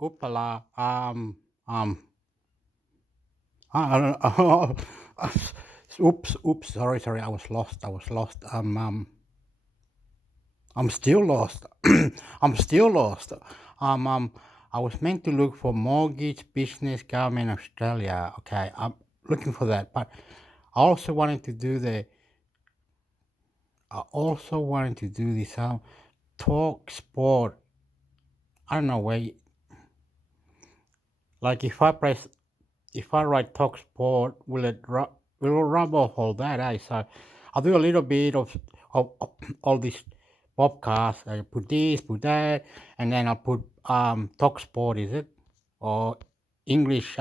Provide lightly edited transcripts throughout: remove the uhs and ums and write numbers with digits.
Oopala. Um. I don't know. Oops. Sorry. I was lost. I'm still lost. I'm still lost. Um. Um. I was meant to look for mortgage, business, government, Australia. Okay. I'm looking for that, but I also wanted to do the. I also wanted to do this. Talk sport. I don't know where. Like if I write talk sport, will it rub off all that, eh? So I'll do a little bit of all this podcast. I put this, put that, and then I'll put talk sport, is it? Or English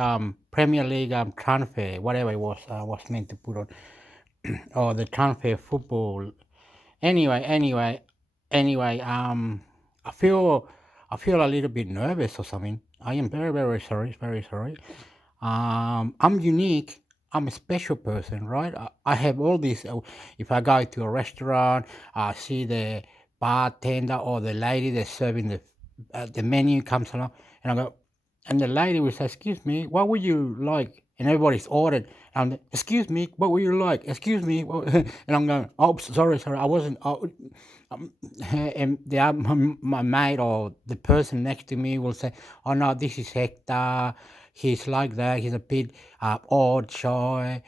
Premier League transfer, whatever it was meant to put on, or the transfer football. Anyway, anyway, I feel I feel a little bit nervous or something. I am very sorry, very sorry. I'm unique. I'm a special person, right? I have all these. If I go to a restaurant, I see the bartender or the lady that's serving the menu comes along, and I go, and the lady will say, "Excuse me, what would you like?" And everybody's ordered. And excuse me, what would you like? Excuse me, and I'm going, "Oh, sorry, I wasn't." And my mate or the person next to me will say, "Oh no, this is Hector. He's like that. He's a bit odd, shy.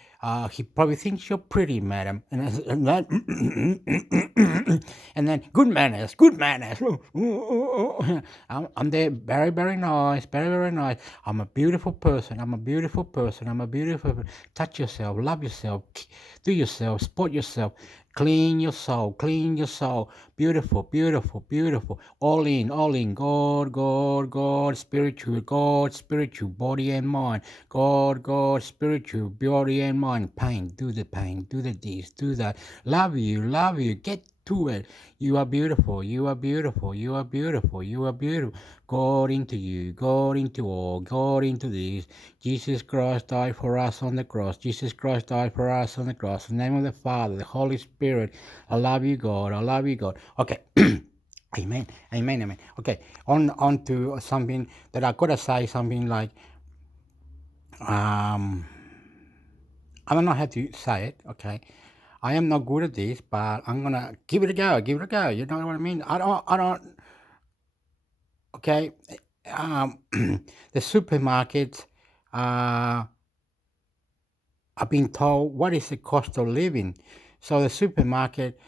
He probably thinks you're pretty, madam." And that, and then good manners, good manners. I'm there, very nice, very nice. I'm a beautiful person. I'm a beautiful person. I'm a beautiful. Touch yourself, love yourself, do yourself, sport yourself. Clean your soul, clean your soul. Beautiful. All in. God, spiritual body and mind. God, spiritual body and mind. Pain, do the this, do that. Love you. Get to it. You are beautiful. God into you, God into all, God into this. Jesus Christ died for us on the cross. Jesus Christ died for us on the cross. In the name of the Father, the Holy Spirit. I love you, God. Okay. Amen. Okay, on to something that I gotta say, something like I don't know how to say it. Okay, I am not good at this, but I'm gonna give it a go. You know what I mean? I don't. Okay, the supermarkets. I've been told what is the cost of living. So the supermarket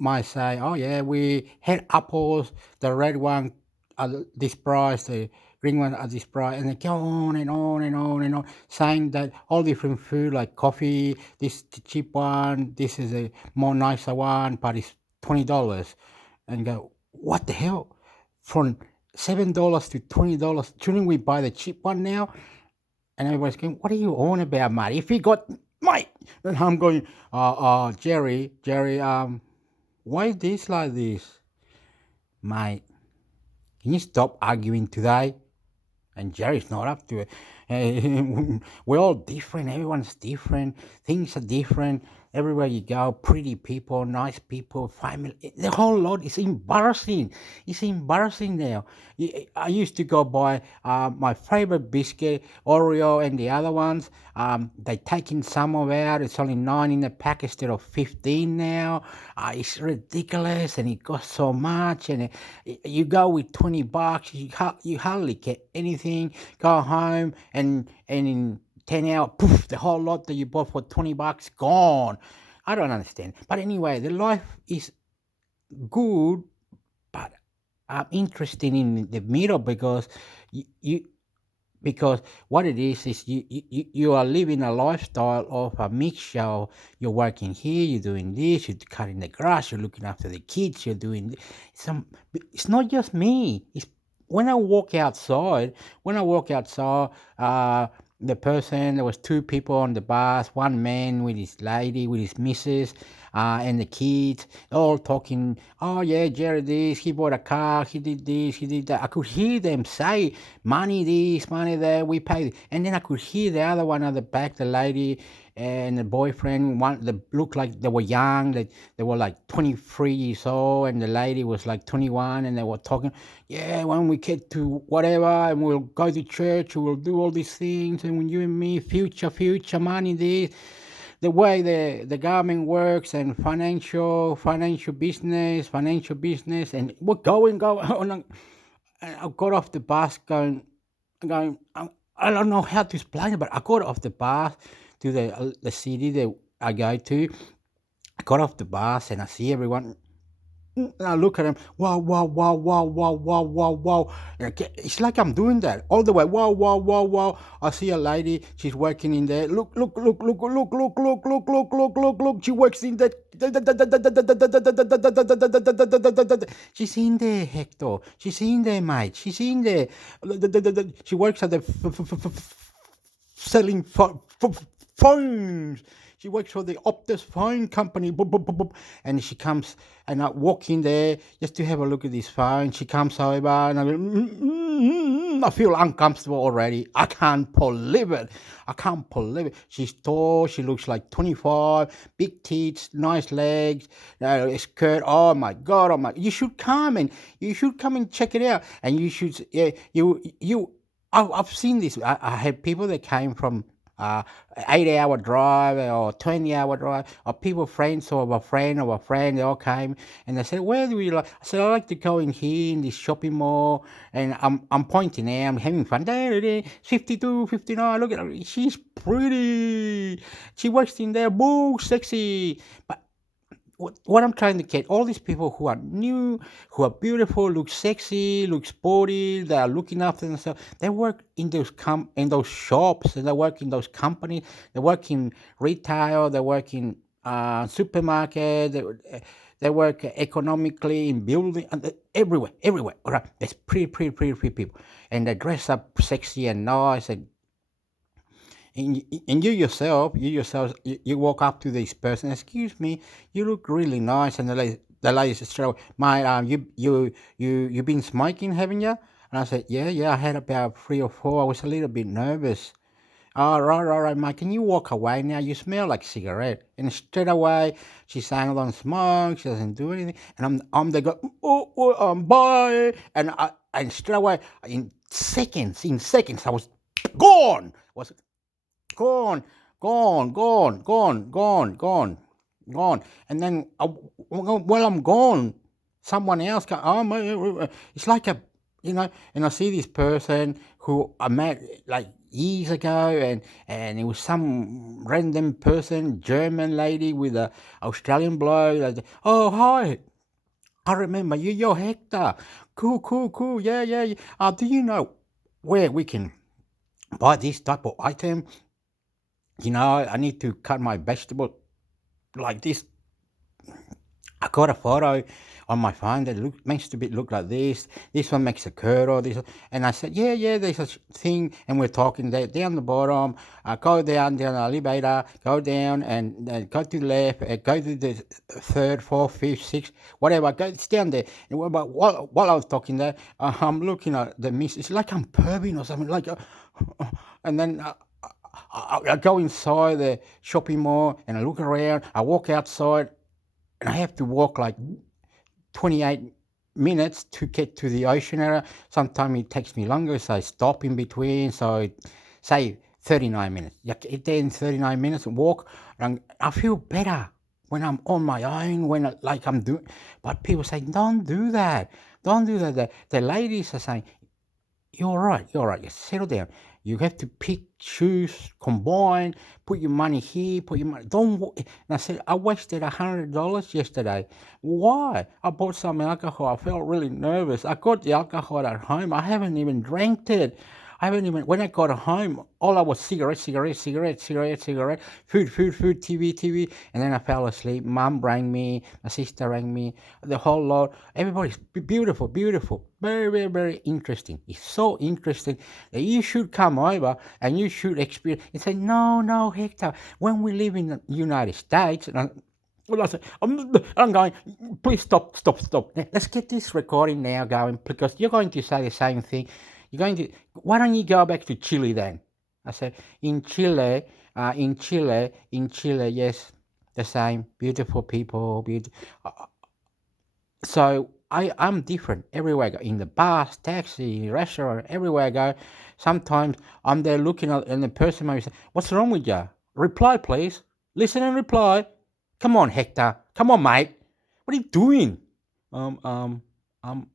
might say, "Oh yeah, we had apples, the red one at this price, the green one at this price," and they go on, saying that all different food like coffee, this the cheap one, this is a more nicer one, but it's $20, and go, what the hell? From $7 to $20, shouldn't we buy the cheap one now? And everybody's going, "What are you on about, mate? If you got, mate," and I'm going, Jerry, why is this like this, mate? Can you stop arguing today? And Jerry's not up to it. We're all different. Everyone's different. Things are different. Everywhere you go, pretty people, nice people, family. The whole lot is embarrassing. It's embarrassing now. I used to go buy my favorite biscuit, Oreo, and the other ones. They taking some of out. It's only 9 in the pack instead of 15 now. It's ridiculous, and it costs so much. And you go with $20, you hardly get anything. Go home and in 10 hours, poof, the whole lot that you bought for $20 gone. I don't understand. But anyway, the life is good, but I'm interested in the middle because you because what it is you are living a lifestyle of a mixture of you're working here, you're doing this, you're cutting the grass, you're looking after the kids, you're doing some. It's not just me. It's when I walk outside. The person, there was 2 people on the bus, one man with his lady, with his missus, and the kids, all talking, "Oh yeah, Jerry this, he bought a car, he did this, he did that." I could hear them say, "Money this, money that, we pay." And then I could hear the other one at the back, the lady, and the boyfriend, one, they looked like they were young. They were like 23 years old, and the lady was like 21, and they were talking, yeah, when we get to whatever, and we'll go to church, we'll do all these things, and when you and me, future money, this, the way the government works, and financial business, and we're going on. And I got off the bus going. I don't know how to explain it, but I got off the bus to the city that I go to. I got off the bus and I see everyone. And I look at them, wow, wow, wow, wow, wow, wow, wow, wow. And it's like I'm doing that all the way. Wow, wow, wow, wow. I see a lady, she's working in there. Look. She works in that. She's in there, Hector. She's in there, mate. She's in there. She works at the selling phones. She works for the Optus phone company. And she comes, and I walk in there just to have a look at this phone. She comes over, and I feel uncomfortable already. I can't believe it. She's tall. She looks like 25. Big tits, nice legs, skirt. Oh my God! Oh my! You should come and check it out. And you should. Yeah, you. I've seen this. I had people that came from 8-hour drive or 20-hour drive, or people, friends of a friend, they all came and they said, where do we like? I said, I like to go in here in this shopping mall, and I'm pointing there, I'm having fun. There, 52, 59, look at her, she's pretty. She works in there, boo, sexy. But what I'm trying to get, all these people who are new, who are beautiful, look sexy, look sporty, they are looking after themselves. They work in those shops, and they work in those companies. They work in retail. They work in supermarket. They work economically in building, and everywhere. All right, there's pretty people, and they dress up sexy and nice, and you yourself, you walk up to this person. Excuse me, you look really nice, and the lady says, straight away, mate, you been smoking, haven't you? And I said, yeah, I had about 3 or 4. I was a little bit nervous. Oh, right, mate. Can you walk away now? You smell like cigarette. And straight away, she's saying, I don't smoke. She doesn't do anything. And I'm there go, bye. And straight away, in seconds, I was gone. Gone, gone. And then while I'm gone, someone else comes. It's like and I see this person who I met like years ago, and it was some random person, German lady with a Australian bloke. Like, oh, hi. I remember you. You're Hector. Cool. Yeah. Do you know where we can buy this type of item? I need to cut my vegetable like this. I got a photo on my phone that makes it look like this. This one makes a curl. And I said, yeah, there's a thing. And we're talking there, down the bottom. Go down the elevator, go down and go to the left, go to the third, fourth, fifth, sixth, whatever. It's down there. And while I was talking there, I'm looking at the mist. It's like I'm perving or something. And then I go inside the shopping mall and I look around. I walk outside, and I have to walk like 28 minutes to get to the ocean area. Sometimes it takes me longer, so I stop in between. So say 39 minutes. You get there in 39 minutes and walk, and I feel better when I'm on my own, like I'm doing. But people say, don't do that. The ladies are saying, you're right. You settle down. You have to pick, choose, combine, put your money here, don't. And I said, I wasted $100 yesterday. Why? I bought some alcohol. I felt really nervous. I got the alcohol at home. I haven't even drank it. When I got home, all I was cigarette, food, TV. And then I fell asleep. Mum rang me, my sister rang me, the whole lot. Everybody's beautiful. Very, very, very interesting. It's so interesting that you should come over and you should experience. And say, no, Hector, when we live in the United States, and I'm going, please stop. Let's get this recording now going, because you're going to say the same thing. Why don't you go back to Chile then? I said, in Chile, In Chile, yes, the same. Beautiful people. So I'm different everywhere I go. In the bus, taxi, restaurant, everywhere I go. Sometimes I'm there looking at, and the person might say, "What's wrong with you? Reply, please. Listen and reply. Come on, Hector. Come on, mate. What are you doing? Um, um, um,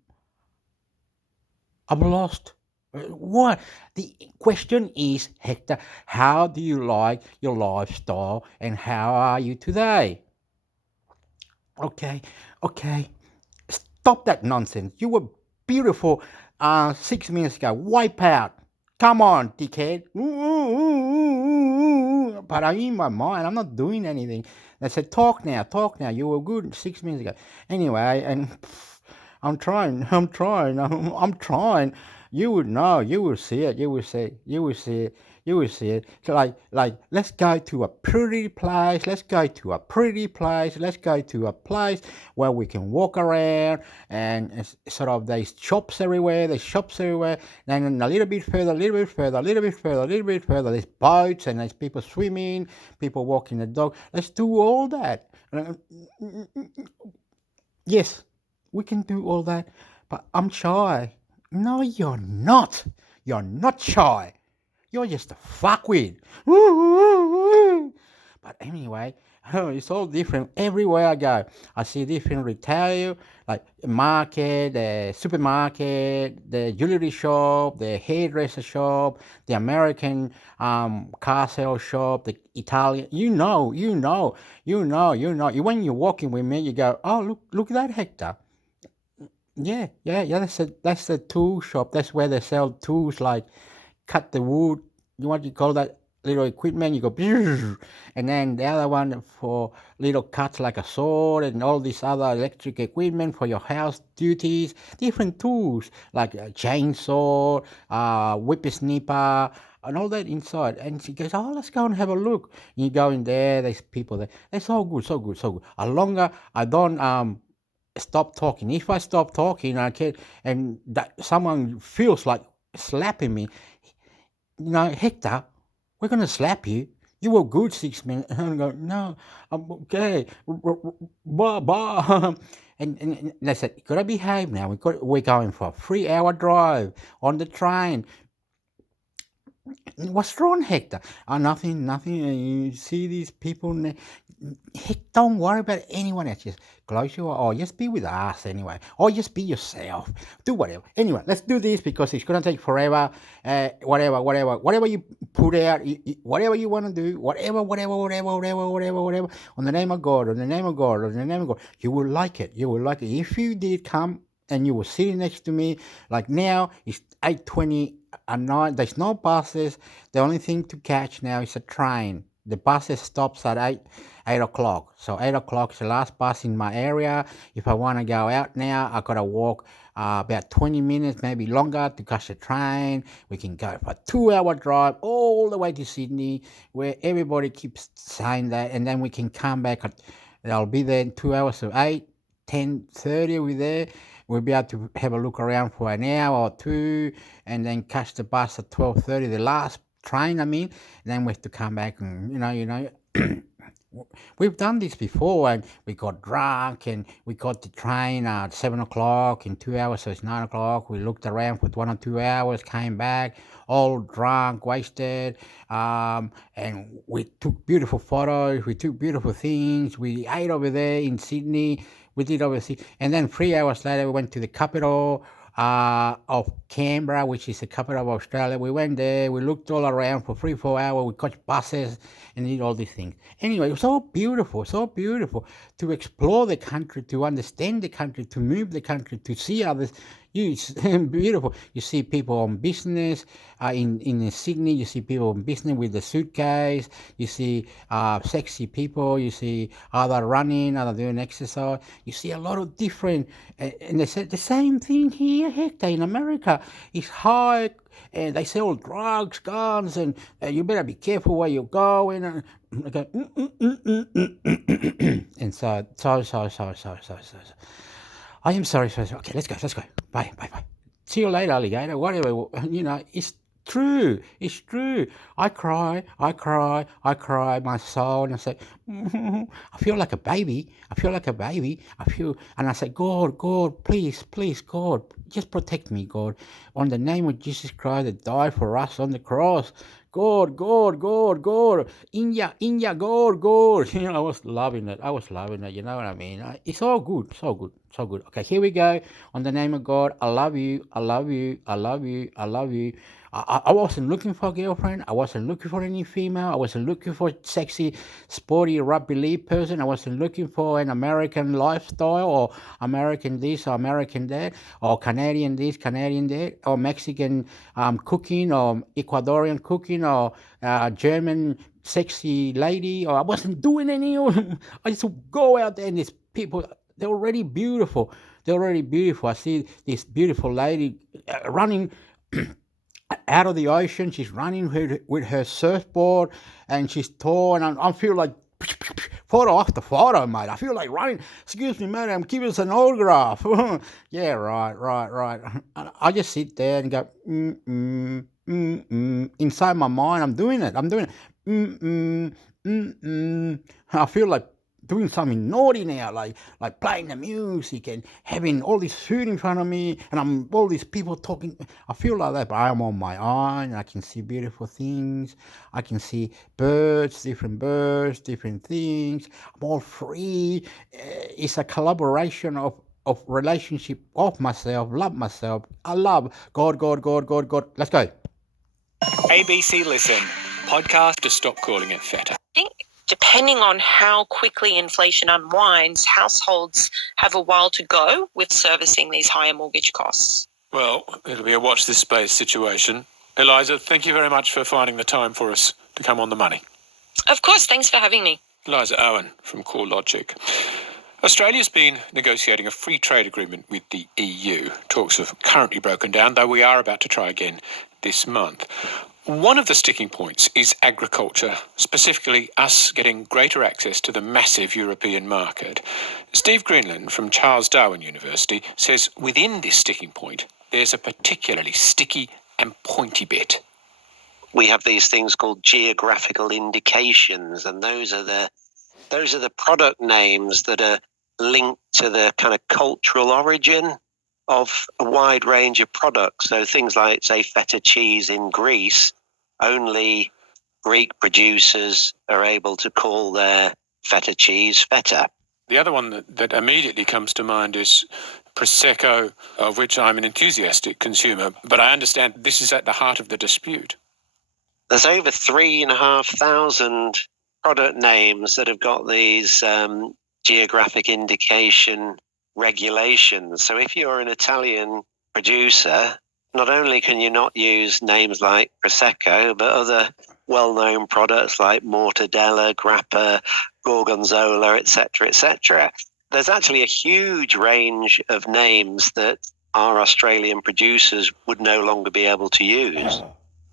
I'm lost. What? The question is, Hector, how do you like your lifestyle and how are you today? Okay, okay. Stop that nonsense. You were beautiful 6 minutes ago. Wipe out. Come on, dickhead. But I'm in my mind. I'm not doing anything. They said, talk now, talk now. You were good 6 minutes ago. Anyway, and I'm trying. I'm trying. You would know. You will see it. You will see it. You will see it. You will see it. So let's go to a pretty place. Let's go to a pretty place. Let's go to a place where we can walk around and sort of there's shops everywhere. There's shops everywhere. Then a little bit further, a little bit further, a little bit further, a little bit further. There's boats and there's people swimming, people walking the dog. Let's do all that. Yes, we can do all that, but I'm shy. No, you're not. You're not shy. You're just a fuckwit. But anyway, it's all different. Everywhere I go, I see different retail, like market, the supermarket, the jewelry shop, the hairdresser shop, the American car sales shop, the Italian. When you're walking with me, you go, oh, look at that, Hector. Yeah. That's the tool shop. That's where they sell tools like cut the wood. What you call that little equipment? You go, and then the other one for little cuts like a sword and all this other electric equipment for your house duties. Different tools like a chainsaw, whippersnipper, and all that inside. And she goes, oh, let's go and have a look. And you go in there. There's people there. They're so good, so good, so good. As longer I don't stop talking. If I stop talking, I can, and that someone feels like slapping me. Hector, we're gonna slap you. You were good 6 minutes. And I go, no, I'm okay. Bah. And they said, you gotta behave now. We're going for a 3 hour drive on the train. What's wrong, Hector? Nothing. You see these people. Heck, don't worry about anyone else. Just close your eye. Or just be with us anyway. Or just be yourself. Do whatever. Anyway, let's do this because it's going to take forever. Whatever you put out, whatever you want to do, whatever. On the name of God, you will like it. If you did come and you were sitting next to me, like now, it's 8:20 at night. There's no buses. The only thing to catch now is a train. The bus stops at 8 o'clock. So 8 o'clock is the last bus in my area. If I want to go out now, I got to walk about 20 minutes, maybe longer to catch a train. We can go for a 2 hour drive all the way to Sydney, where everybody keeps saying that. And then we can come back. I'll be there in 2 hours, so 8, 10:30 we're there. We'll be able to have a look around for an hour or two and then catch the bus at 12:30, the last train, and then we have to come back and, we've done this before and we got drunk and we got the train at 7 o'clock in 2 hours, so it's 9 o'clock. We looked around for 1 or 2 hours, came back, all drunk, wasted, and we took beautiful photos, we took beautiful things, we ate over there in Sydney, we did overseas, and then 3 hours later we went to the capital of Canberra, which is the capital of Australia. We went there, we looked all around for 3-4 hours, we caught buses and did all these things. Anyway, it was so beautiful to explore the country, to understand the country, to move the country, to see others. It's beautiful. You see people on business in Sydney. You see people on business with the suitcase. You see sexy people. You see other running, other doing exercise. You see a lot of different. And they said the same thing here, Hector, in America. It's high, and they sell drugs, guns, and you better be careful where you're going. And go, and so. I am sorry. Okay, let's go. Bye. See you later, alligator. Whatever, it's True, it's true. I cry, my soul, and I say, I feel like a baby. And I say, God, please, God, just protect me, God, on the name of Jesus Christ that died for us on the cross. God, India, God. I was loving it. You know what I mean? It's all good, so good, so good. Okay, here we go. On the name of God, I love you, I love you, I love you, I love you. I wasn't looking for a girlfriend. I wasn't looking for any female. I wasn't looking for a sexy, sporty rugby league person. I wasn't looking for an American lifestyle or American this or American that or Canadian this, Canadian that or Mexican cooking or Ecuadorian cooking or German sexy lady. Or I wasn't doing any of them. I just go out there and these people, they're already beautiful. I see this beautiful lady running out of the ocean. She's running with her surfboard, and she's tall, and I feel like photo after photo, mate. I feel like running. Excuse me, madam, give us an autograph. Yeah, right. And I just sit there and go, inside my mind, I'm doing it. I feel like doing something naughty now, like playing the music and having all this food in front of me, and I'm all these people talking. I feel like that, but I'm on my own. I can see beautiful things. I can see different things. I'm all free. It's a collaboration of relationship of myself, love myself. I love God. Let's go. ABC Listen, podcast to stop calling it feta. I think depending on how quickly inflation unwinds, households have a while to go with servicing these higher mortgage costs. Well, it'll be a watch this space situation. Eliza, thank you very much for finding the time for us to come on The Money. Of course, thanks for having me. Eliza Owen from Core Logic. Australia's been negotiating a free trade agreement with the EU. Talks have currently broken down, though we are about to try again this month. One of the sticking points is agriculture, specifically us getting greater access to the massive European market. Steve Greenland from Charles Darwin University says within this sticking point, there's a particularly sticky and pointy bit. We have these things called geographical indications, and those are the product names that are linked to the kind of cultural origin of a wide range of products. So things like, say, feta cheese in Greece, only Greek producers are able to call their feta cheese feta. The other one that immediately comes to mind is Prosecco, of which I'm an enthusiastic consumer, but I understand this is at the heart of the dispute. There's over 3,500 product names that have got these geographic indication regulations. So if you're an Italian producer, not only can you not use names like Prosecco, but other well-known products like Mortadella, Grappa, Gorgonzola, etc. There's actually a huge range of names that our Australian producers would no longer be able to use.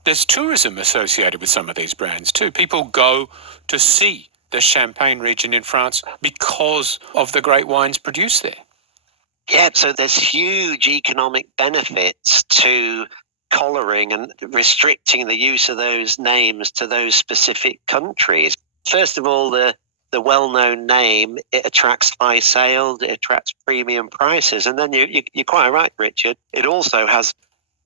There's tourism associated with some of these brands too. People go to see the Champagne region in France because of the great wines produced there. Yeah, so there's huge economic benefits to collaring and restricting the use of those names to those specific countries. First of all, the well-known name, it attracts high sales, it attracts premium prices. And then you're quite right, Richard, it also has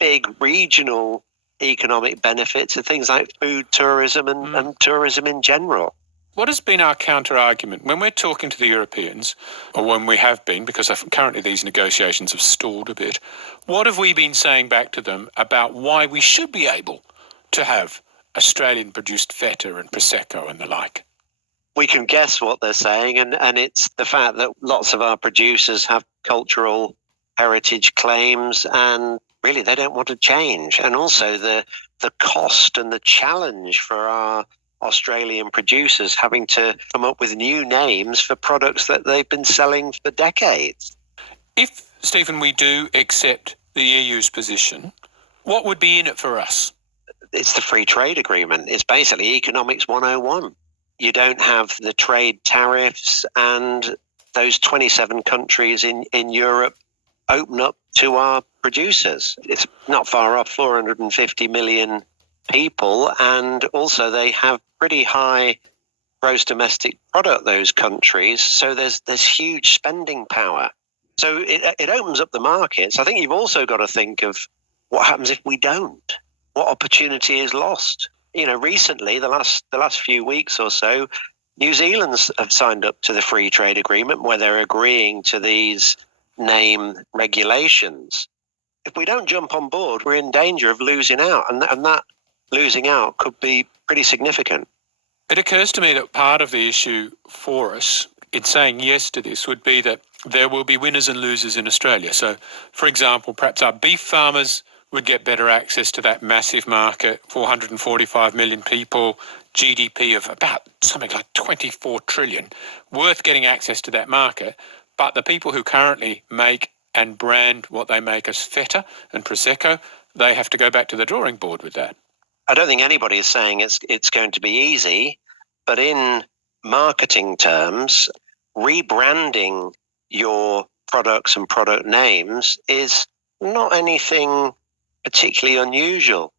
big regional economic benefits of things like food tourism and tourism in general. What has been our counter-argument when we're talking to the Europeans, or when we have been, because currently these negotiations have stalled a bit, what have we been saying back to them about why we should be able to have Australian-produced feta and Prosecco and the like? We can guess what they're saying, and it's the fact that lots of our producers have cultural heritage claims, and really they don't want to change. And also the cost and the challenge for our Australian producers having to come up with new names for products that they've been selling for decades. If, Stephen, we do accept the EU's position, what would be in it for us? It's the free trade agreement. It's basically economics 101. You don't have the trade tariffs, and those 27 countries in Europe open up to our producers. It's not far off, 450 million people, and also they have pretty high gross domestic product, those countries, so there's huge spending power. So it opens up the markets. I think you've also got to think of what happens if we don't. What opportunity is lost? Recently, the last few weeks or so, New Zealand's have signed up to the free trade agreement where they're agreeing to these name regulations. If we don't jump on board, we're in danger of losing out, and that losing out could be pretty significant. It occurs to me that part of the issue for us in saying yes to this would be that there will be winners and losers in Australia. So, for example, perhaps our beef farmers would get better access to that massive market, 445 million people, GDP of about something like 24 trillion, worth getting access to that market. But the people who currently make and brand what they make as feta and prosecco, they have to go back to the drawing board with that. I don't think anybody is saying it's going to be easy, but in marketing terms, rebranding your products and product names is not anything particularly unusual.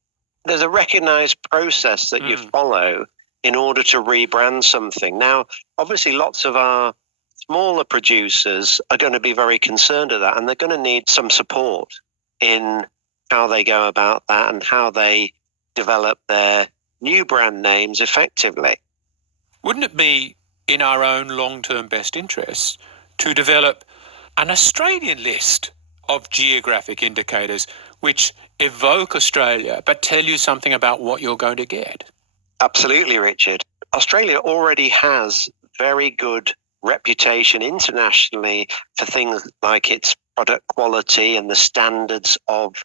There's a recognized process that you follow in order to rebrand something. Now, obviously, lots of our smaller producers are going to be very concerned at that, and they're going to need some support in how they go about that and how they develop their new brand names effectively. Wouldn't it be in our own long-term best interests to develop an Australian list of geographic indicators which evoke Australia but tell you something about what you're going to get? Absolutely, Richard. Australia already has very good reputation internationally for things like its product quality and the standards of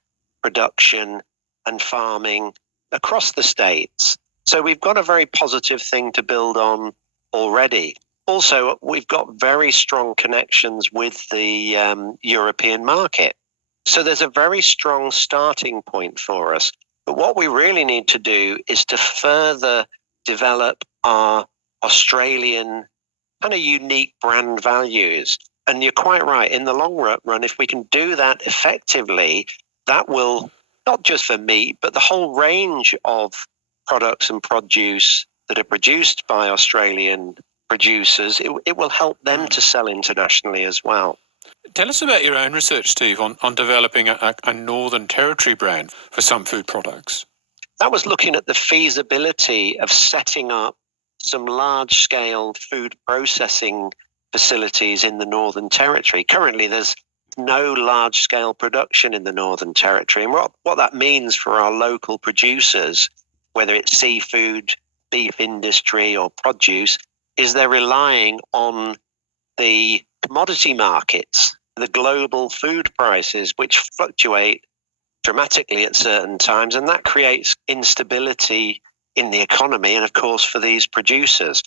production and farming across the states. So we've got a very positive thing to build on already. Also, we've got very strong connections with the European market. So there's a very strong starting point for us. But what we really need to do is to further develop our Australian kind of unique brand values. And you're quite right. In the long run, if we can do that effectively, that will, not just for meat, but the whole range of products and produce that are produced by Australian producers, it will help them to sell internationally as well. Tell us about your own research, Steve, on developing a Northern Territory brand for some food products. That was looking at the feasibility of setting up some large-scale food processing facilities in the Northern Territory. Currently, there's no large-scale production in the Northern Territory. And what that means for our local producers, whether it's seafood, beef industry or produce, is they're relying on the commodity markets, the global food prices, which fluctuate dramatically at certain times, and that creates instability in the economy and, of course, for these producers.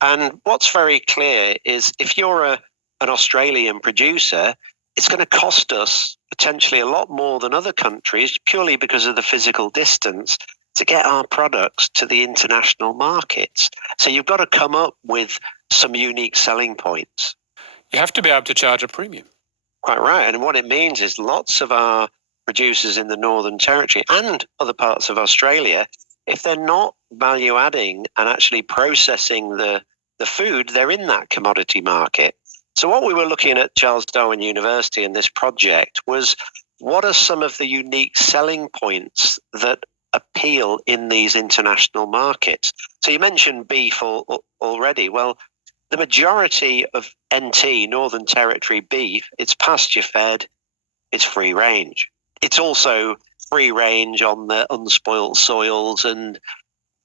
And what's very clear is if you're an Australian producer, it's going to cost us potentially a lot more than other countries purely because of the physical distance to get our products to the international markets. So you've got to come up with some unique selling points. You have to be able to charge a premium. Quite right. And what it means is lots of our producers in the Northern Territory and other parts of Australia, if they're not value adding and actually processing the food, they're in that commodity market. So what we were looking at Charles Darwin University in this project was what are some of the unique selling points that appeal in these international markets? So you mentioned beef already. Well, the majority of NT, Northern Territory beef, it's pasture fed, it's free range. It's also free range on the unspoilt soils and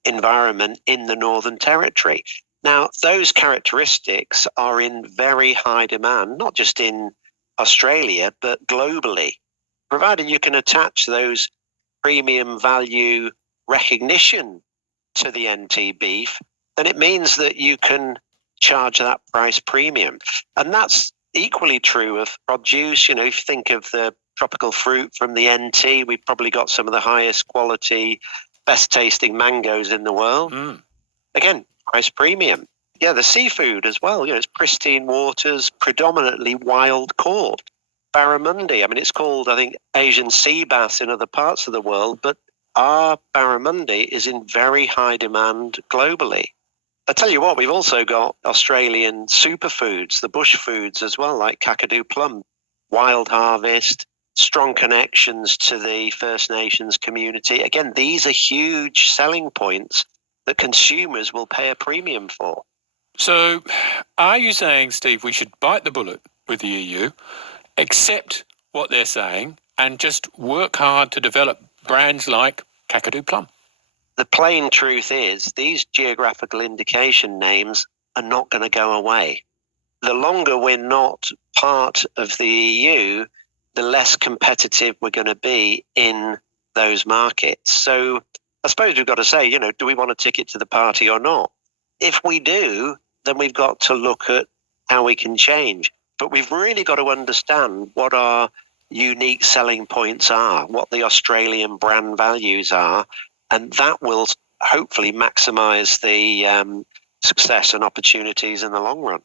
environment in the Northern Territory. Now, those characteristics are in very high demand, not just in Australia, but globally. Provided you can attach those premium value recognition to the NT beef, then it means that you can charge that price premium. And that's equally true of produce. If you think of the tropical fruit from the NT, we've probably got some of the highest quality, best tasting mangoes in the world. Again, price premium. Yeah, the seafood as well. It's pristine waters, predominantly wild caught. barramundi. I mean, it's called, I think, Asian sea bass in other parts of the world, but our barramundi is in very high demand globally. I tell you what, we've also got Australian superfoods, the bush foods as well, like Kakadu plum, wild harvest, strong connections to the First Nations community. Again, these are huge selling points that consumers will pay a premium for. So are you saying, Steve, we should bite the bullet with the EU, accept what they're saying, and just work hard to develop brands like Kakadu plum? The plain truth is these geographical indication names are not going to go away. The longer we're not part of the EU, the less competitive we're going to be in those markets. So I suppose we've got to say, do we want a ticket to the party or not? If we do, then we've got to look at how we can change. But we've really got to understand what our unique selling points are, what the Australian brand values are, and that will hopefully maximise the success and opportunities in the long run.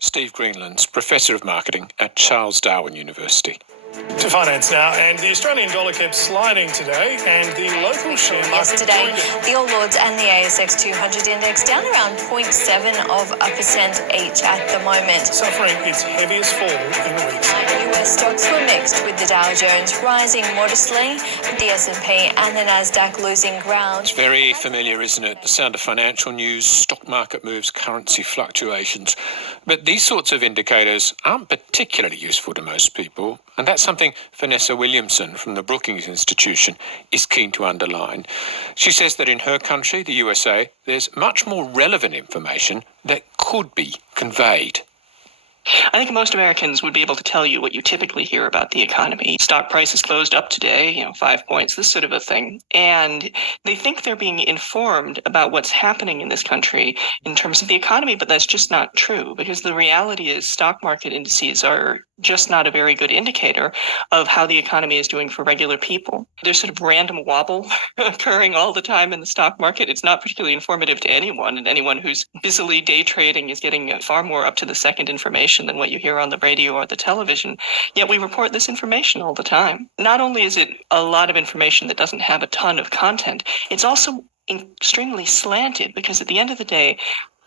Steve Greenland's Professor of Marketing at Charles Darwin University. To finance now, and the Australian dollar kept sliding today, and the local share market yesterday, the All Ords and the ASX 200 index down around 0.7% each at the moment. suffering its heaviest fall in weeks. US stocks were mixed, with the Dow Jones rising modestly, with the S&P and the Nasdaq losing ground. It's very familiar, isn't it? The sound of financial news, stock market moves, currency fluctuations. But these sorts of indicators aren't particularly useful to most people, and that's something Vanessa Williamson from the Brookings Institution is keen to underline. She says that in her country, the USA, there's much more relevant information that could be conveyed. I think most Americans would be able to tell you what you typically hear about the economy. Stock prices closed up today, 5 points, this sort of a thing. And they think they're being informed about what's happening in this country in terms of the economy, but that's just not true, because the reality is stock market indices are just not a very good indicator of how the economy is doing for regular people. There's sort of random wobble occurring all the time in the stock market. It's not particularly informative to anyone, and anyone who's busily day trading is getting far more up to the second information than what you hear on the radio or the television. Yet we report this information all the time. Not only is it a lot of information that doesn't have a ton of content, it's also extremely slanted, because at the end of the day,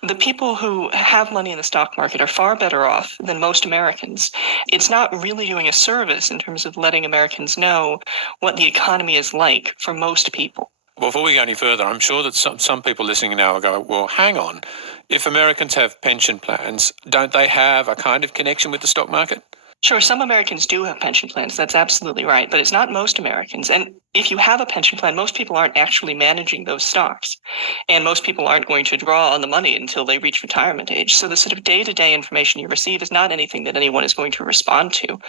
the people who have money in the stock market are far better off than most Americans. It's not really doing a service in terms of letting Americans know what the economy is like for most people. Well, before we go any further, I'm sure that some people listening now will go, well, hang on. If Americans have pension plans, don't they have a kind of connection with the stock market? Sure, some Americans do have pension plans. That's absolutely right. But it's not most Americans. And if you have a pension plan, most people aren't actually managing those stocks. And most people aren't going to draw on the money until they reach retirement age. So the sort of day-to-day information you receive is not anything that anyone is going to respond to.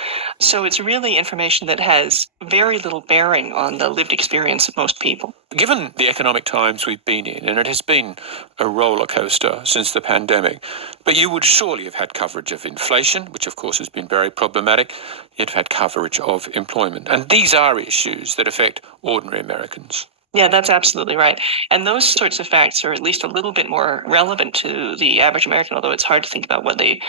So it's really information that has very little bearing on the lived experience of most people. Given the economic times we've been in, and it has been a roller coaster since the pandemic, but you would surely have had coverage of inflation, which of course has been very problematic. You'd have had coverage of employment. And these are issues that affect ordinary Americans. Yeah, that's absolutely right. And those sorts of facts are at least a little bit more relevant to the average American, although it's hard to think about what they,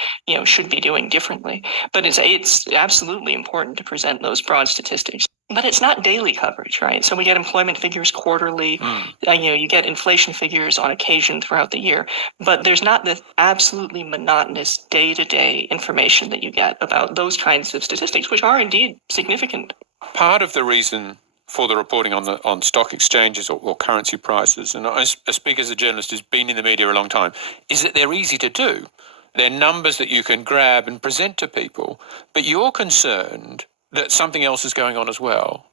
should be doing differently. But it's absolutely important to present those broad statistics. But it's not daily coverage, right? So we get employment figures quarterly. You get inflation figures on occasion throughout the year. But there's not this absolutely monotonous day-to-day information that you get about those kinds of statistics, which are indeed significant. Part of the reason for the reporting on stock exchanges or currency prices, and I speak as a journalist who's been in the media a long time, is that they're easy to do. They're numbers that you can grab and present to people, but you're concerned that something else is going on as well.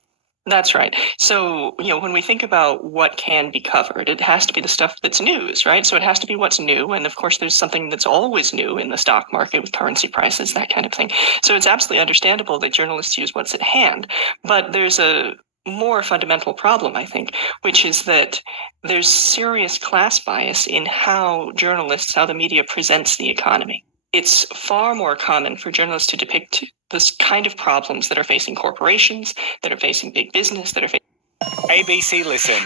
That's right. So, when we think about what can be covered, it has to be the stuff that's news, right? So it has to be what's new. And of course, there's something that's always new in the stock market with currency prices, that kind of thing. So it's absolutely understandable that journalists use what's at hand. But there's a more fundamental problem, I think, which is that there's serious class bias in how the media presents the economy. It's far more common for journalists to depict this kind of problems that are facing corporations, that are facing big business, that are facing ABC Listen.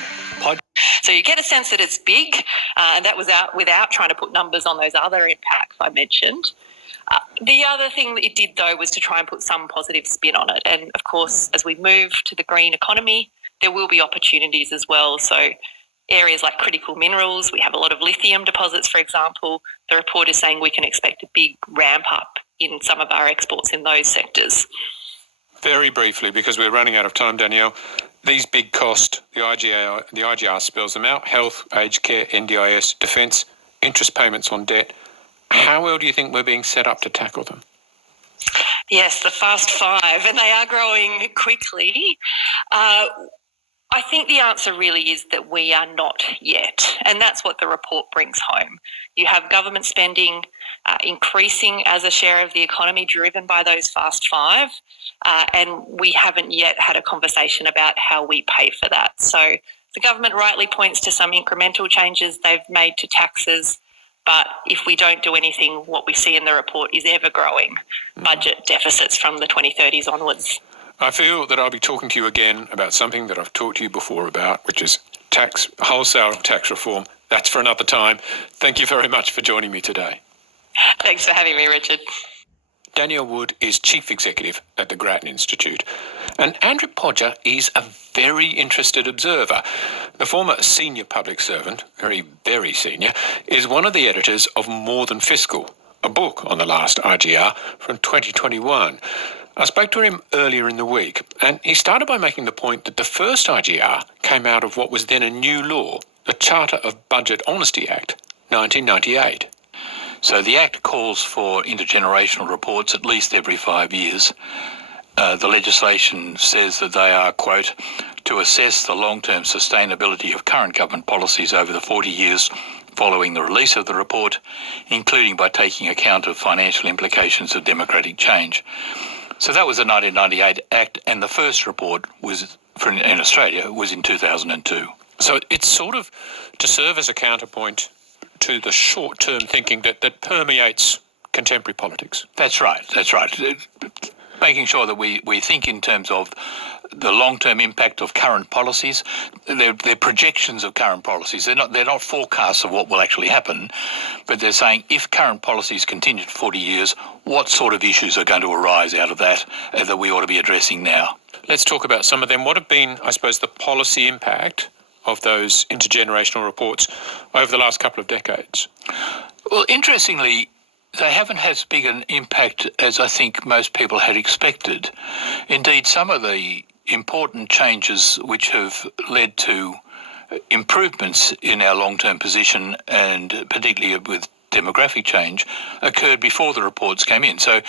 So you get a sense that it's big, and that was without trying to put numbers on those other impacts I mentioned. The other thing that it did, though, was to try and put some positive spin on it. And, of course, as we move to the green economy, there will be opportunities as well. So areas like critical minerals, we have a lot of lithium deposits, for example. The report is saying we can expect a big ramp up in some of our exports in those sectors. Very briefly, because we're running out of time, Danielle, these big costs, the IGR spells them out: health, aged care, NDIS, defence, interest payments on debt. How well do you think we're being set up to tackle them? Yes, the fast five, and they are growing quickly. I think the answer really is that we are not yet, and that's what the report brings home. You have government spending increasing as a share of the economy driven by those fast five, and we haven't yet had a conversation about how we pay for that. So the government rightly points to some incremental changes they've made to taxes, but if we don't do anything, what we see in the report is ever-growing budget deficits from the 2030s onwards. I feel that I'll be talking to you again about something that I've talked to you before about, which is wholesale tax reform. That's for another time. Thank you very much for joining me today. Thanks for having me, Richard. Danielle Wood is Chief Executive at the Grattan Institute. And Andrew Podger is a very interested observer. The former senior public servant, very, very senior, is one of the editors of More Than Fiscal, a book on the last IGR from 2021. I spoke to him earlier in the week, and he started by making the point that the first IGR came out of what was then a new law, the Charter of Budget Honesty Act, 1998. So the Act calls for intergenerational reports at least every 5 years. The legislation says that they are, quote, to assess the long-term sustainability of current government policies over the 40 years following the release of the report, including by taking account of financial implications of democratic change. So that was the 1998 Act, and the first report was in Australia was in 2002. So it's sort of to serve as a counterpoint to the short-term thinking that permeates contemporary politics. That's right. Making sure that we think in terms of the long-term impact of current policies. They're projections of current policies. They're not forecasts of what will actually happen, but they're saying if current policies continue for 40 years, what sort of issues are going to arise out of that that we ought to be addressing now. Let's talk about some of them. What have been, I suppose, the policy impact of those intergenerational reports over the last couple of decades? Well, interestingly, they haven't had as big an impact as I think most people had expected. Indeed, some of the important changes which have led to improvements in our long-term position, and particularly with demographic change, occurred before the reports came in. So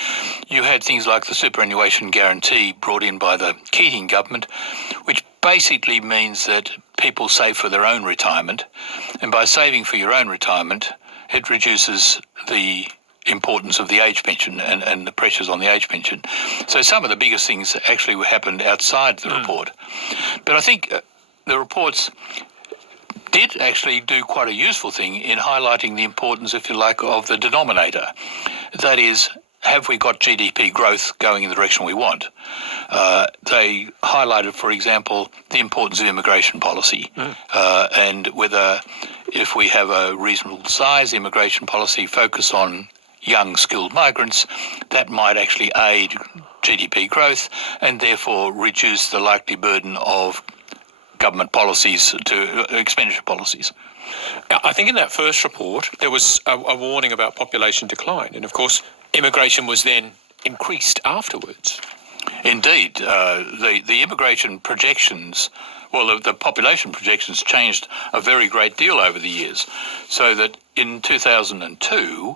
you had things like the superannuation guarantee brought in by the Keating government, which basically means that people save for their own retirement, and by saving for your own retirement, it reduces the importance of the age pension and the pressures on the age pension. So some of the biggest things actually happened outside the report. But I think the reports did actually do quite a useful thing in highlighting the importance, if you like, of the denominator. That is, have we got GDP growth going in the direction we want? They highlighted, for example, the importance of immigration policy and whether if we have a reasonable size immigration policy focus on young skilled migrants, that might actually aid GDP growth and therefore reduce the likely burden of government policies to expenditure policies. I think in that first report, there was a warning about population decline. And of course, immigration was then increased afterwards. Indeed, the immigration projections, the population projections changed a very great deal over the years, so that in 2002,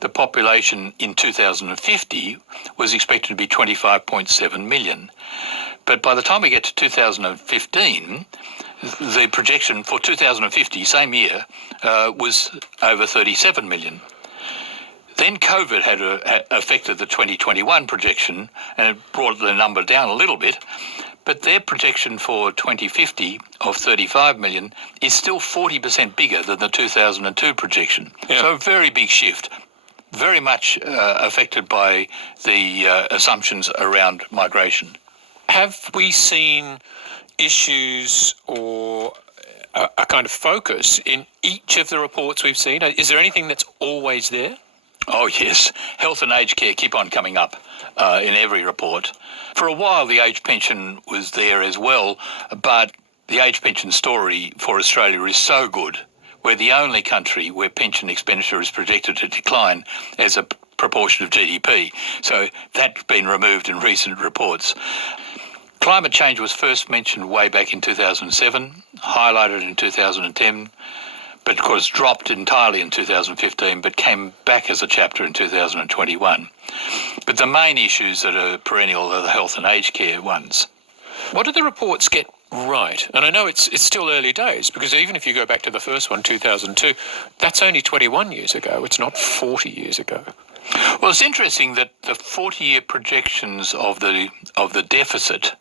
the population in 2050 was expected to be 25.7 million. But by the time we get to 2015, the projection for 2050, same year, was over 37 million. Then COVID had affected the 2021 projection and it brought the number down a little bit, but their projection for 2050 of 35 million is still 40% bigger than the 2002 projection. Yeah. So a very big shift, very much affected by the assumptions around migration. Have we seen issues or a kind of focus in each of the reports we've seen? Is there anything that's always there? Oh, yes. Health and aged care keep on coming up in every report. For a while, the age pension was there as well, but the age pension story for Australia is so good. We're the only country where pension expenditure is projected to decline as a proportion of GDP. So that's been removed in recent reports. Climate change was first mentioned way back in 2007, highlighted in 2010, but of course dropped entirely in 2015, but came back as a chapter in 2021. But the main issues that are perennial are the health and aged care ones. What do the reports get right? And I know it's still early days, because even if you go back to the first one, 2002, that's only 21 years ago. It's not 40 years ago. Well, it's interesting that the 40-year projections of the deficit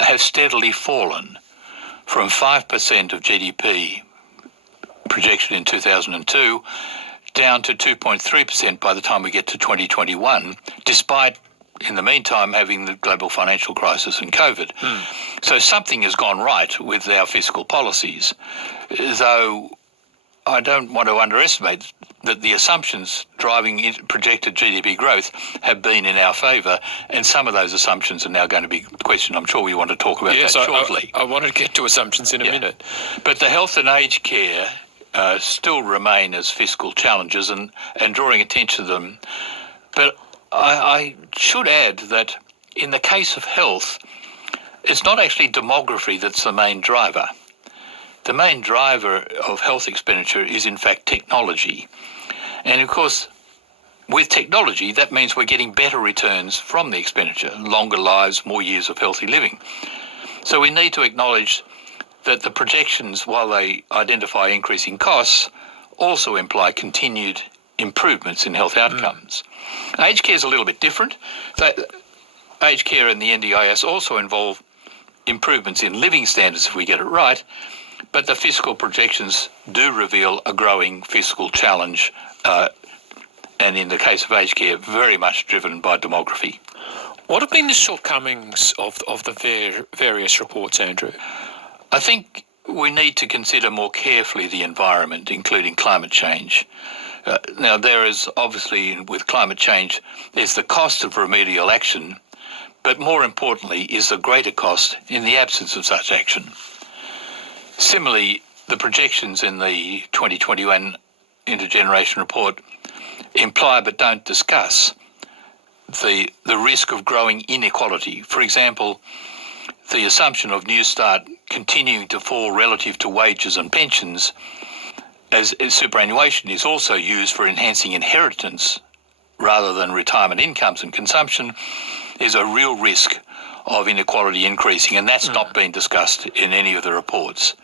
have steadily fallen from 5% of GDP projection in 2002 down to 2.3% by the time we get to 2021, despite, in the meantime, having the global financial crisis and COVID. So something has gone right with our fiscal policies, though I don't want to underestimate that the assumptions driving projected GDP growth have been in our favour, and some of those assumptions are now going to be questioned. I'm sure we want to talk about that shortly. I want to get to assumptions in a minute. But the health and aged care still remain as fiscal challenges and drawing attention to them. But I should add that in the case of health, it's not actually demography that's the main driver. The main driver of health expenditure is, in fact, technology. And, of course, with technology, that means we're getting better returns from the expenditure, longer lives, more years of healthy living. So we need to acknowledge that the projections, while they identify increasing costs, also imply continued improvements in health outcomes. Aged care is a little bit different. Aged care and the NDIS also involve improvements in living standards if we get it right, but the fiscal projections do reveal a growing fiscal challenge, and in the case of aged care, very much driven by demography. What have been the shortcomings of the various reports, Andrew? I think we need to consider more carefully the environment, including climate change. Now, there is obviously, with climate change, there's the cost of remedial action, but more importantly is the greater cost in the absence of such action. Similarly, the projections in the 2021 Intergeneration Report imply but don't discuss the risk of growing inequality. For example, the assumption of New Start continuing to fall relative to wages and pensions as superannuation is also used for enhancing inheritance rather than retirement incomes and consumption is a real risk of inequality increasing, and that's not been discussed in any of the reports.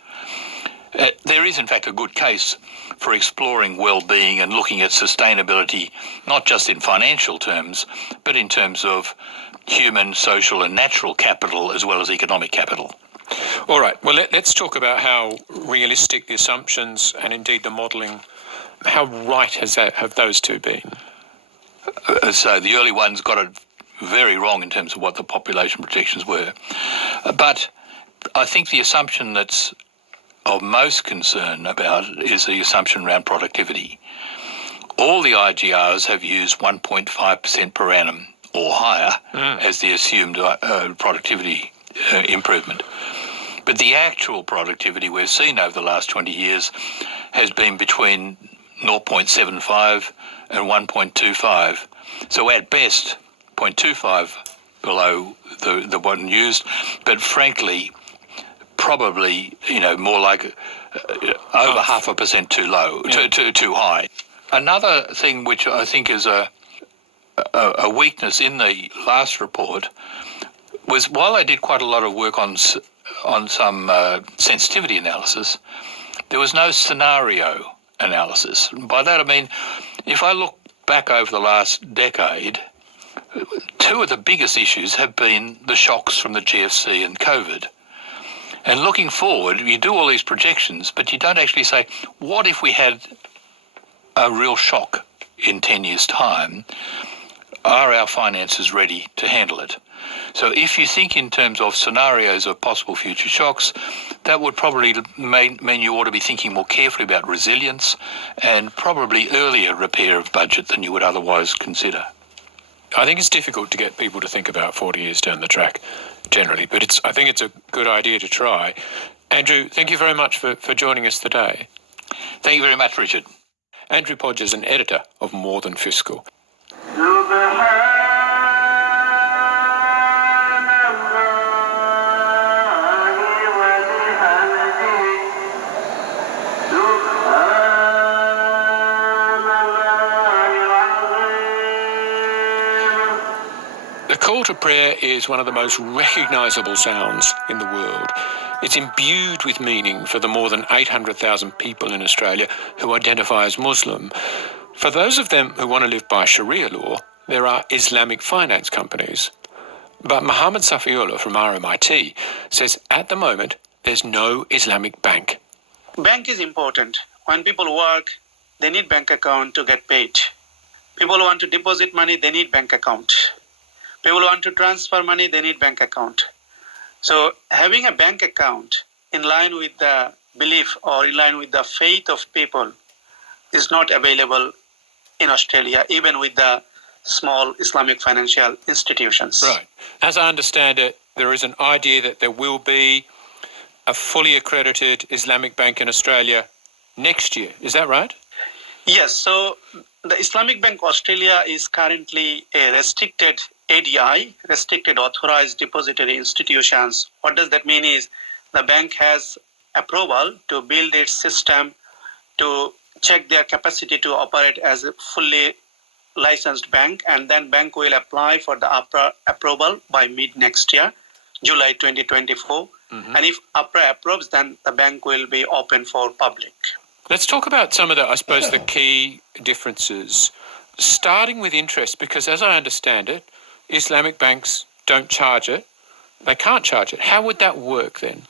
There is, in fact, a good case for exploring well-being and looking at sustainability, not just in financial terms, but in terms of human, social and natural capital as well as economic capital. All right, well, let's talk about how realistic the assumptions and indeed the modelling, how right have those two been? So the early ones got it very wrong in terms of what the population projections were. But I think the assumption that's of most concern about is the assumption around productivity. All the IGRs have used 1.5% per annum or higher as the assumed productivity improvement. But the actual productivity we've seen over the last 20 years has been between 0.75 and 1.25. So at best, 0.25 below the one used, but frankly, probably, more like over 0.5% too low, too high. Another thing which I think is a weakness in the last report was while I did quite a lot of work on some sensitivity analysis, there was no scenario analysis. By that I mean, if I look back over the last decade, two of the biggest issues have been the shocks from the GFC and COVID. And looking forward, you do all these projections, but you don't actually say, what if we had a real shock in 10 years' time? are our finances ready to handle it? So if you think in terms of scenarios of possible future shocks, that would probably mean you ought to be thinking more carefully about resilience and probably earlier repair of budget than you would otherwise consider. I think it's difficult to get people to think about 40 years down the track, generally, but I think it's a good idea to try. Andrew, thank you very much for joining us today. Thank you very much, Richard. Andrew Podge is an editor of More Than Fiscal. The call to prayer is one of the most recognisable sounds in the world. It's imbued with meaning for the more than 800,000 people in Australia who identify as Muslim. For those of them who want to live by Sharia law, there are Islamic finance companies. But Mohammed Safiullah from RMIT says at the moment there's no Islamic bank. Bank is important. When people work, they need bank account to get paid. People want to deposit money, they need bank account. People want to transfer money, they need bank account. So having a bank account in line with the belief or in line with the faith of people is not available in Australia, even with the small Islamic financial institutions. Right. As I understand it, there is an idea that there will be a fully accredited Islamic bank in Australia next year. Is that right? Yes. So the Islamic Bank Australia is currently a restricted ADI, restricted authorized depository institutions. What does that mean is the bank has approval to build its system to check their capacity to operate as a fully licensed bank, and then bank will apply for the APRA approval by mid next year, July 2024. Mm-hmm. And if APRA approves, then the bank will be open for public. Let's talk about some of the, I suppose, the key differences, starting with interest, because as I understand it, Islamic banks don't charge it. They can't charge it. How would that work then?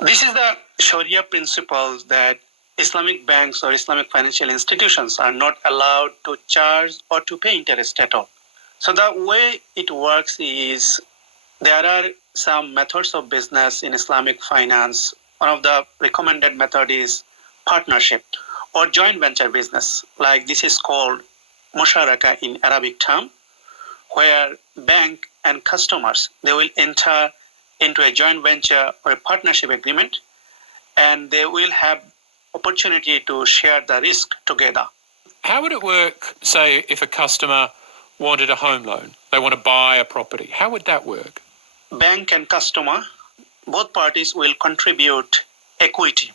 This is the Sharia principles that Islamic banks or Islamic financial institutions are not allowed to charge or to pay interest at all. So the way it works is there are some methods of business in Islamic finance. One of the recommended method is partnership or joint venture business. Like this is called musharaka in Arabic term, where bank and customers, they will enter into a joint venture or a partnership agreement, and they will have opportunity to share the risk together. How would it work, say, if a customer wanted a home loan, they want to buy a property? How would that work? Bank and customer, both parties will contribute equity.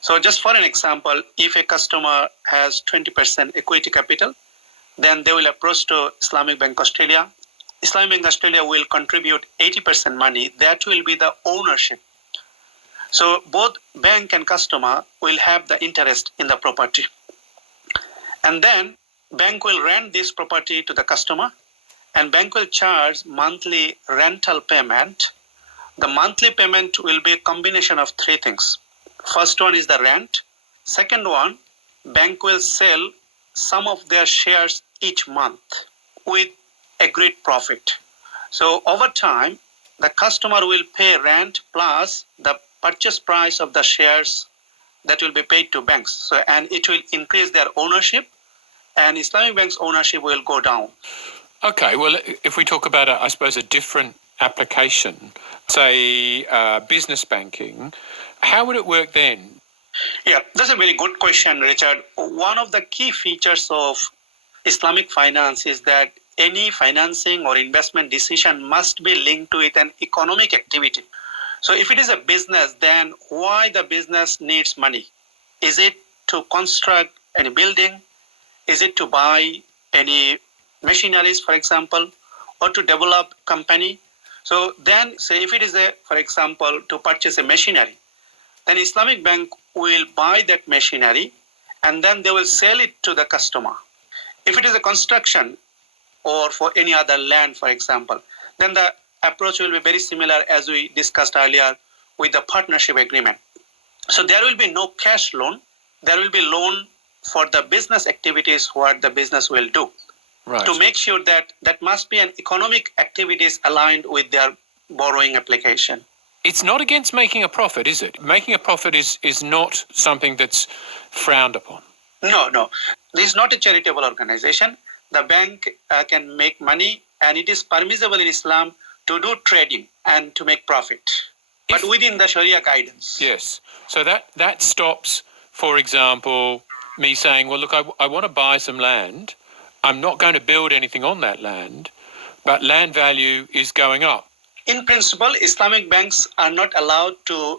So just for an example, if a customer has 20% equity capital, then they will approach to Islamic Bank Australia. Islamic Bank Australia will contribute 80% money. That will be the ownership. So both bank and customer will have the interest in the property. And then bank will rent this property to the customer, and bank will charge monthly rental payment. The monthly payment will be a combination of three things. First one is the rent. Second one, bank will sell some of their shares each month with agreed profit. So over time, the customer will pay rent plus the purchase price of the shares that will be paid to banks. So, and it will increase their ownership, and Islamic Bank's ownership will go down. Okay, well, if we talk about, I suppose, a different application, say business banking, how would it work then? Yeah, that's a very good question, Richard. One of the key features of Islamic finance is that any financing or investment decision must be linked with an economic activity. So if it is a business, then why the business needs money? Is it to construct any building? Is it to buy any machineries, for example, or to develop company? So then, say if it is, for example, to purchase a machinery, then Islamic Bank will buy that machinery and then they will sell it to the customer. If it is a construction or for any other land, for example, then the approach will be very similar as we discussed earlier with the partnership agreement. So there will be no cash loan. There will be loan for the business activities what the business will do. Right. to make sure that must be an economic activities aligned with their borrowing application. It's not against making a profit, is it? Making a profit is not something that's frowned upon. No. This is not a charitable organization. The bank can make money, and it is permissible in Islam to do trading and to make profit, but within the Sharia guidance. Yes. So that stops, for example, me saying, well, look, I want to buy some land. I'm not going to build anything on that land, but land value is going up. In principle, Islamic banks are not allowed to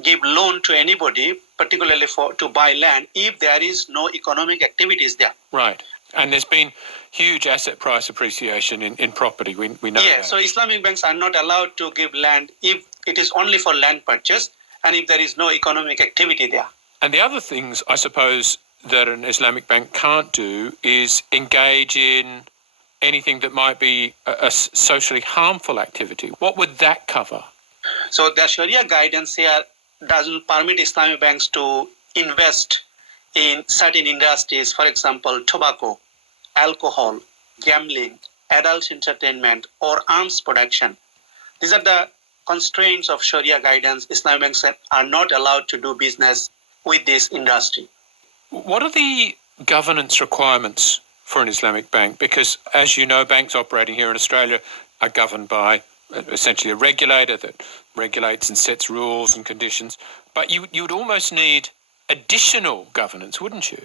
give loan to anybody, particularly to buy land, if there is no economic activities there. Right. And there's been huge asset price appreciation in property. We know Yeah, that. so Islamic banks are not allowed to give land if it is only for land purchase and if there is no economic activity there. And the other things, I suppose, that an Islamic bank can't do is engage in anything that might be a socially harmful activity. What would that cover? So the Sharia guidance here doesn't permit Islamic banks to invest in certain industries, for example, tobacco, alcohol, gambling, adult entertainment, or arms production. These are the constraints of Sharia guidance. Islamic banks are not allowed to do business with this industry. What are the governance requirements for an Islamic bank? Because, as you know, banks operating here in Australia are governed by essentially a regulator that regulates and sets rules and conditions. But you would almost need additional governance, wouldn't you?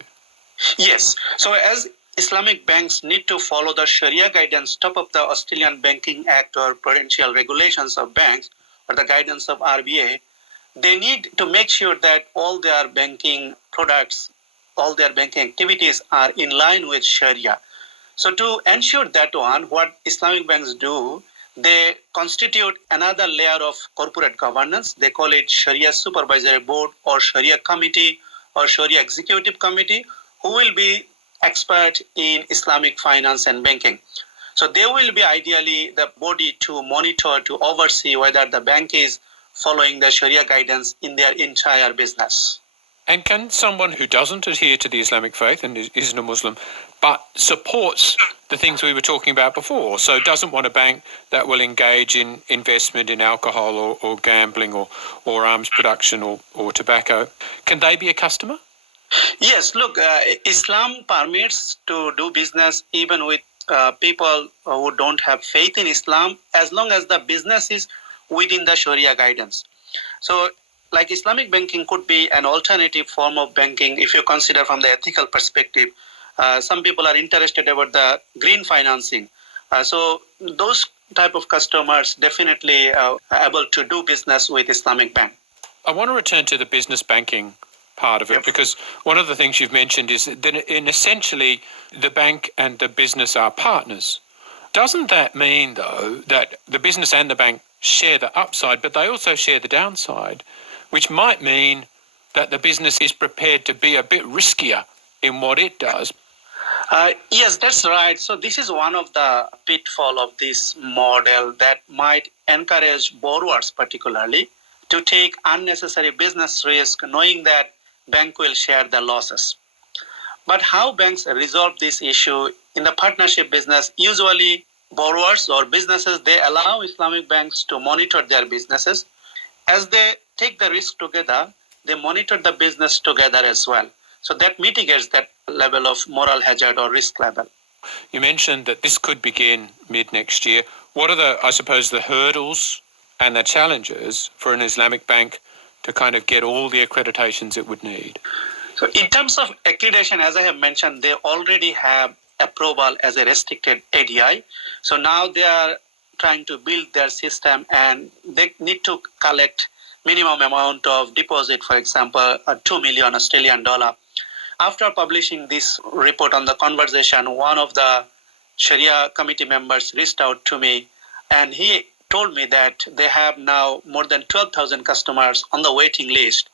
Yes. So as Islamic banks need to follow the Sharia guidance top of the Australian Banking Act or prudential regulations of banks or the guidance of RBA, they need to make sure that all their banking products, all their banking activities are in line with Sharia. So to ensure that one, what Islamic banks do, they constitute another layer of corporate governance. They call it Sharia Supervisory Board or Sharia Committee or Sharia Executive Committee, who will be expert in Islamic finance and banking. So they will be ideally the body to monitor, to oversee whether the bank is following the Sharia guidance in their entire business. And can someone who doesn't adhere to the Islamic faith and isn't a Muslim, but supports the things we were talking about before, so doesn't want a bank that will engage in investment in alcohol or gambling or arms production or tobacco, can they be a customer? Yes, look, Islam permits to do business even with people who don't have faith in Islam, as long as the business is within the Sharia guidance. So, like Islamic banking could be an alternative form of banking if you consider from the ethical perspective. Some people are interested about the green financing. So those type of customers definitely are able to do business with Islamic bank. I want to return to the business banking part of it, because one of the things you've mentioned is that essentially the bank and the business are partners. Doesn't that mean, though, that the business and the bank share the upside, but they also share the downside, which might mean that the business is prepared to be a bit riskier in what it does? Yes, that's right. So this is one of the pitfall of this model that might encourage borrowers particularly to take unnecessary business risk, knowing that bank will share the losses. But how banks resolve this issue in the partnership business? Usually borrowers or businesses, they allow Islamic banks to monitor their businesses. As they take the risk together, they monitor the business together as well. So that mitigates that level of moral hazard or risk level. You mentioned that this could begin mid-next year. What are the hurdles and the challenges for an Islamic bank to kind of get all the accreditations it would need? So in terms of accreditation, as I have mentioned, they already have approval as a restricted ADI. So now they are trying to build their system, and they need to collect minimum amount of deposit, for example, 2 million Australian dollar. After publishing this report on the conversation, one of the Sharia committee members reached out to me, and he told me that they have now more than 12,000 customers on the waiting list,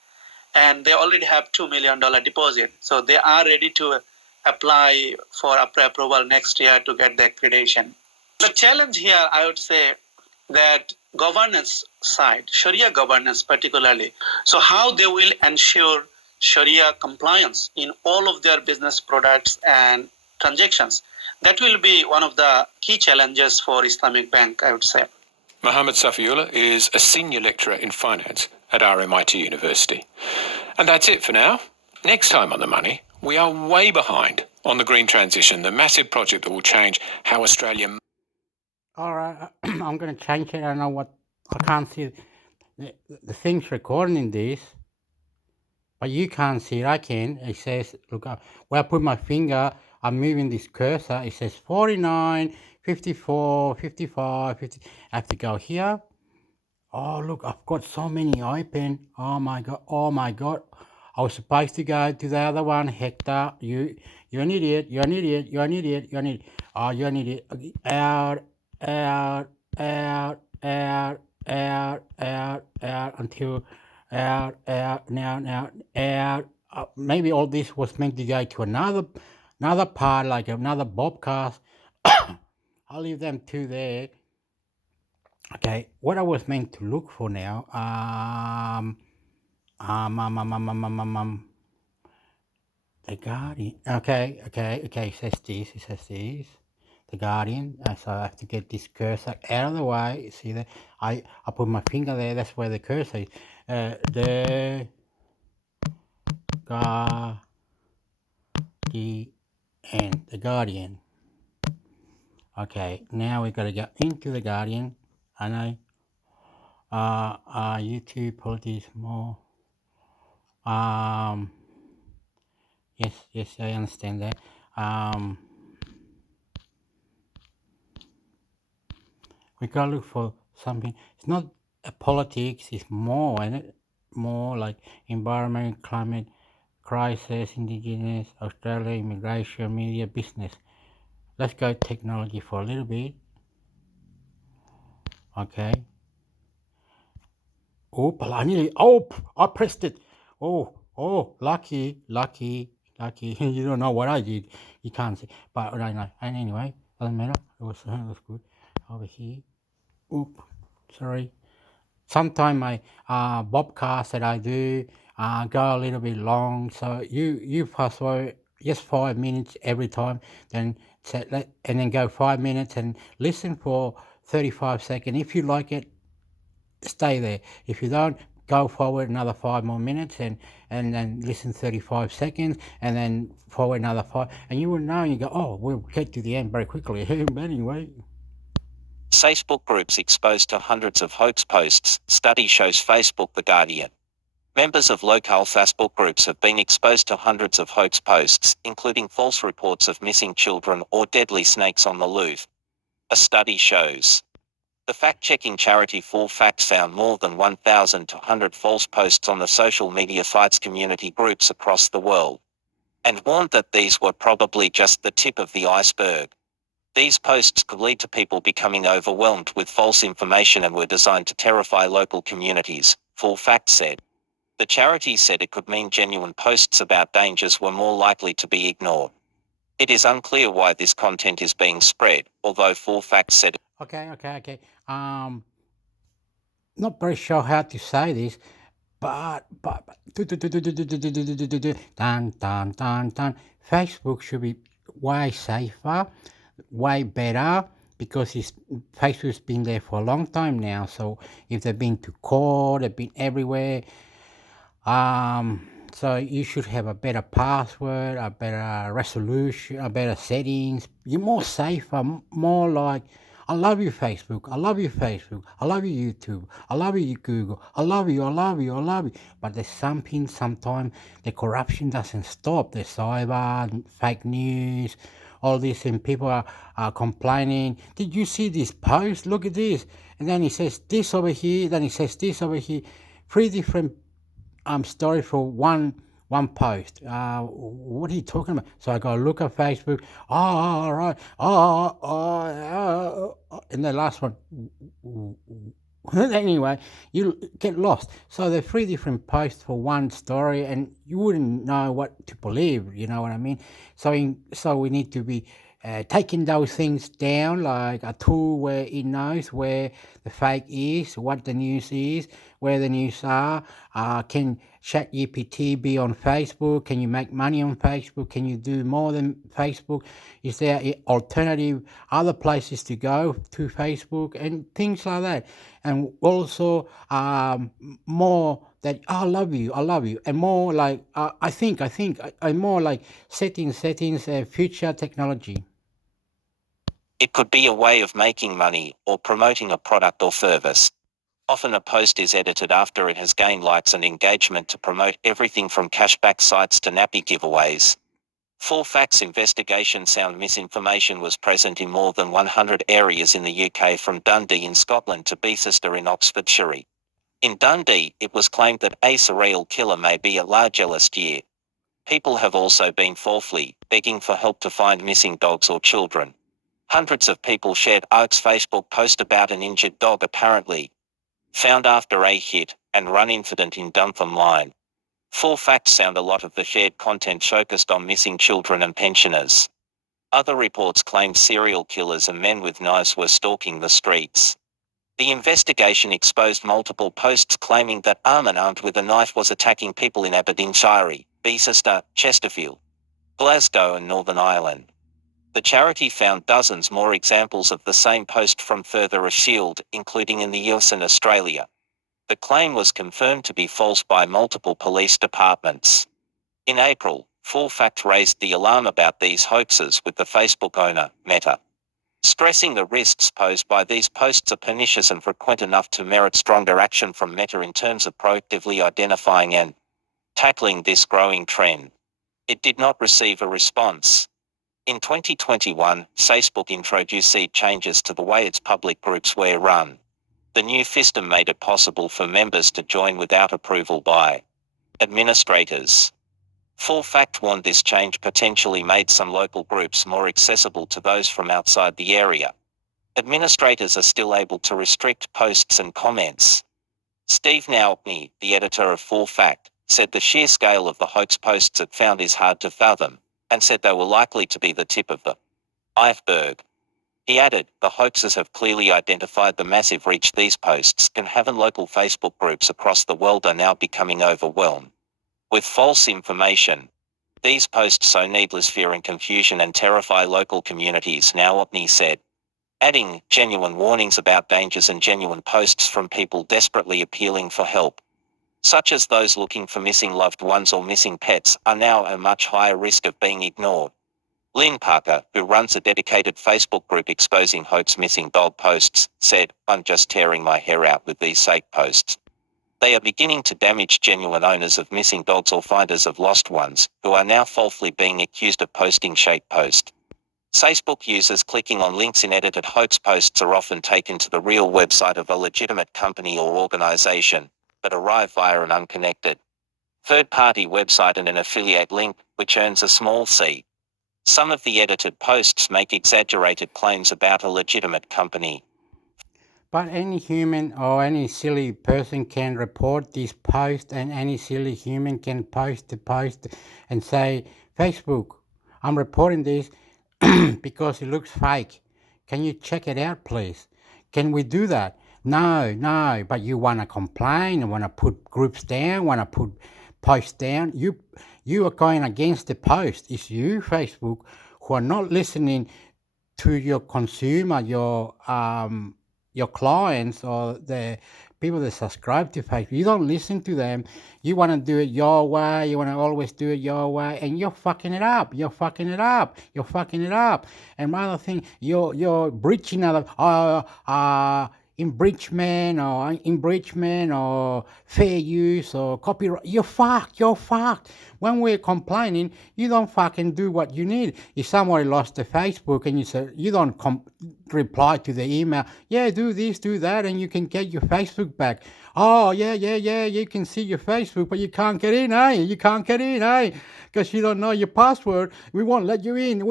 and they already have $2 million deposit. So they are ready to apply for approval next year to get the accreditation. The challenge here, I would say, that governance side, Sharia governance particularly, so how they will ensure Sharia compliance in all of their business products and transactions. That will be one of the key challenges for Islamic Bank, I would say. Mohammed Safiullah is a senior lecturer in finance at RMIT University. And that's it for now. Next time on The Money, we are way behind on the green transition, the massive project that will change how Australia... All right, I'm going to change it. I don't know what, I can't see the thing's recording in this, but you can't see it. I can. It says, look, where I put my finger, I'm moving this cursor. It says 49, 54, 55, 50. I have to go here. Oh, look, I've got so many open. Oh my God. Oh my God. I was supposed to go to the other one. Hector, you're an idiot. You're an idiot. You're an idiot. You're an idiot. Oh, you're an idiot. Out, out, out, out, out, out, until out, now, out. Maybe all this was meant to go to another part, like another bobcast. I'll leave them two there. Okay, what I was meant to look for now, The Guardian. Okay, it says this, The Guardian. So I have to get this cursor out of the way. See that? I put my finger there, that's where the cursor is. The Guardian. The Guardian. Okay, now we've got to go into The Guardian. I know. YouTube politics more. Yes, I understand that. We gotta look for something. It's not a politics. It's more, and it more like environment, climate, crisis, indigenous, Australia, immigration, media, business. Let's go technology for a little bit. Okay. Oh, I pressed it. Oh, lucky. You don't know what I did. You can't see. But no. And anyway, doesn't matter. It was good. Over here. Oop, sorry. Sometimes my bobcast that I do go a little bit long. So you fast forward just 5 minutes every time, then and then go 5 minutes and listen for 35 seconds. If you like it, stay there. If you don't, go forward another 5 more minutes and then listen 35 seconds and then forward another 5, and you will know, you go, oh, we'll get to the end very quickly. But anyway. Facebook groups exposed to hundreds of hoax posts. Study shows Facebook The Guardian. Members of local Facebook groups have been exposed to hundreds of hoax posts, including false reports of missing children or deadly snakes on the loose. A study shows. The fact-checking charity Full Facts found more than 1,200 false posts on the social media sites community groups across the world, and warned that these were probably just the tip of the iceberg. These posts could lead to people becoming overwhelmed with false information and were designed to terrify local communities, Full Facts said. The charity said it could mean genuine posts about dangers were more likely to be ignored. It is unclear why this content is being spread, although Full Facts said... Okay. Not very sure how to say this, but Facebook should be way safer, way better, because Facebook's been there for a long time now. So if they've been to court, they've been everywhere. So you should have a better password, a better resolution, a better settings. You're more safer, more like, I love you, Facebook. I love you, Facebook. I love you, YouTube. I love you, Google. I love you. But there's something, sometimes the corruption doesn't stop. There's cyber, fake news, all this, and people are complaining. Did you see this post? Look at this. And then he says this over here, then he says this over here. 3 different story for one post. What are you talking about? So I go look at Facebook. All right. And the last one. Anyway, you get lost. So there are 3 different posts for one story, and you wouldn't know what to believe. You know what I mean? So we need to be taking those things down, like a tool where it knows where the fake is, what the news is, where the news are. Can ChatGPT be on Facebook? Can you make money on Facebook? Can you do more than Facebook? Is there alternative other places to go to Facebook and things like that? And also more that I love you, and more like I think more like settings, future technology. It could be a way of making money or promoting a product or service. Often a post is edited after it has gained likes and engagement to promote everything from cashback sites to nappy giveaways. Full facts investigation found misinformation was present in more than 100 areas in the UK, from Dundee in Scotland to Bicester in Oxfordshire. In Dundee, it was claimed that a serial killer may be a large last year. People have also been falsely begging for help to find missing dogs or children. Hundreds of people shared Oak's Facebook post about an injured dog apparently found after a hit and run incident in Dunfermline. Full facts found a lot of the shared content focused on missing children and pensioners. Other reports claimed serial killers and men with knives were stalking the streets. The investigation exposed multiple posts claiming that a man armed with a knife was attacking people in Aberdeenshire, Bicester, Chesterfield, Glasgow and Northern Ireland. The charity found dozens more examples of the same post from further afield, including in the US and Australia. The claim was confirmed to be false by multiple police departments. In April, Full Fact raised the alarm about these hoaxes with the Facebook owner, Meta, stressing the risks posed by these posts are pernicious and frequent enough to merit stronger action from Meta in terms of proactively identifying and tackling this growing trend. It did not receive a response. In 2021, Facebook introduced changes to the way its public groups were run. The new system made it possible for members to join without approval by administrators. Full Fact warned this change potentially made some local groups more accessible to those from outside the area. Administrators are still able to restrict posts and comments. Steve Naupney, the editor of Full Fact, said the sheer scale of the hoax posts it found is hard to fathom, and said they were likely to be the tip of the iceberg. He added, the hoaxers have clearly identified the massive reach these posts can have, and local Facebook groups across the world are now becoming overwhelmed with false information. These posts sow needless fear and confusion and terrify local communities, Naupney said, adding, genuine warnings about dangers and genuine posts from people desperately appealing for help, such as those looking for missing loved ones or missing pets, are now at a much higher risk of being ignored. Lynn Parker, who runs a dedicated Facebook group exposing hoax missing dog posts, said, I'm just tearing my hair out with these fake posts. They are beginning to damage genuine owners of missing dogs or finders of lost ones, who are now falsely being accused of posting fake posts. Facebook users clicking on links in edited hoax posts are often taken to the real website of a legitimate company or organization, but arrive via an unconnected third-party website and an affiliate link, which earns a small fee. Some of the edited posts make exaggerated claims about a legitimate company. But any human or any silly person can report this post, and any silly human can post the post and say, Facebook, I'm reporting this because it looks fake. Can you check it out, please? Can we do that? No, but you want to complain, you want to put groups down, want to put posts down. You are going against the post. It's you, Facebook, who are not listening to your consumer, your clients, or the people that subscribe to Facebook. You don't listen to them. You want to do it your way. You want to always do it your way, and you're fucking it up. And another thing, you're breaching other infringement or fair use or copyright. You're fucked. When we're complaining, you don't fucking do what you need. If somebody lost their Facebook and you say, you don't reply to the email, yeah, do this, do that, and you can get your Facebook back. Oh, yeah, you can see your Facebook, but you can't get in, because you don't know your password. We won't let you in.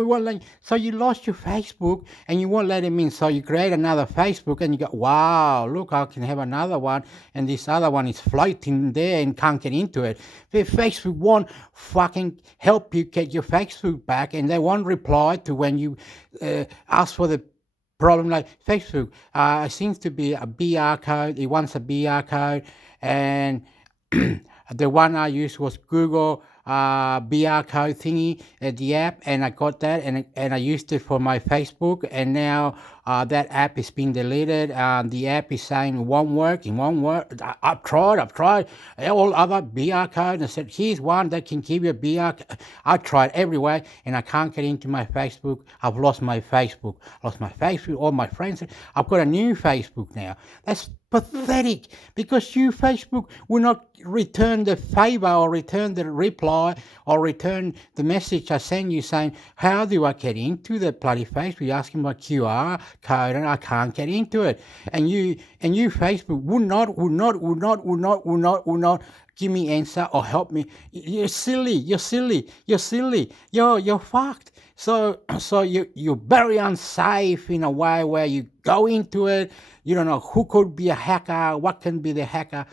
So you lost your Facebook and you won't let him in. So you create another Facebook and you go, wow, look, I can have another one, and this other one is floating there and can't get into it. But Facebook won't fucking help you get your Facebook back, and they won't reply to when you ask for the problem like Facebook. It seems to be a BR code. It wants a BR code, and the one I used was Google BR code thingy at the app, and I got that, and I used it for my Facebook, and now that app is being deleted. The app is saying it won't work. It won't work. I've tried all other BR codes. I said, here's one that can give you a BR. I tried everywhere, and I can't get into my Facebook. I've lost my Facebook. All my friends. I've got a new Facebook now. That's pathetic, because you, Facebook, will not return the favor or return the reply or return the message I send you saying, how do I get into the bloody Facebook? You're asking my QR code and I can't get into it. And you Facebook will not give me answer or help me. You're silly. You're fucked. So you're very unsafe in a way where you go into it. You don't know who could be a hacker, what can be the hacker.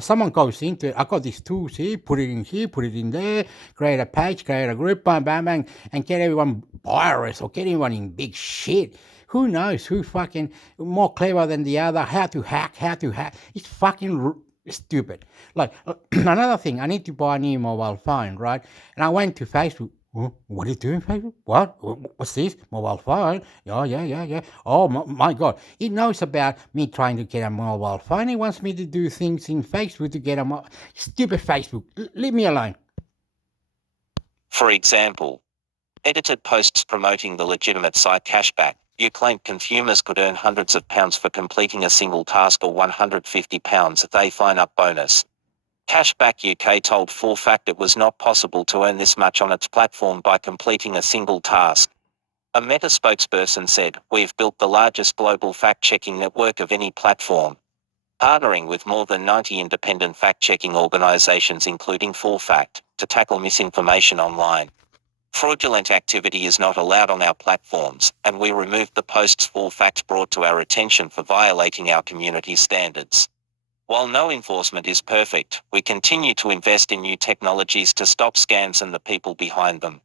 Someone goes into it. I got these tools here, put it in here, put it in there, create a page, create a group, bang, bang, bang, and get everyone virus or get everyone in big shit. Who knows? Who fucking more clever than the other? How to hack? It's fucking stupid. Like another thing, I need to buy a new mobile phone, right? And I went to Facebook. What are you doing, Facebook? What? What's this? Mobile phone? Yeah. Oh, my God. It knows about me trying to get a mobile phone. It wants me to do things in Facebook to get a stupid Facebook. Leave me alone. For example, edited posts promoting the legitimate site Cashback. You claimed consumers could earn hundreds of pounds for completing a single task or £150 a day sign-up bonus. Cashback UK told 4Fact it was not possible to earn this much on its platform by completing a single task. A Meta spokesperson said, "We've built the largest global fact-checking network of any platform, partnering with more than 90 independent fact-checking organizations including 4Fact, to tackle misinformation online. Fraudulent activity is not allowed on our platforms, and we removed the posts 4Fact brought to our attention for violating our community standards. While no enforcement is perfect, we continue to invest in new technologies to stop scams and the people behind them."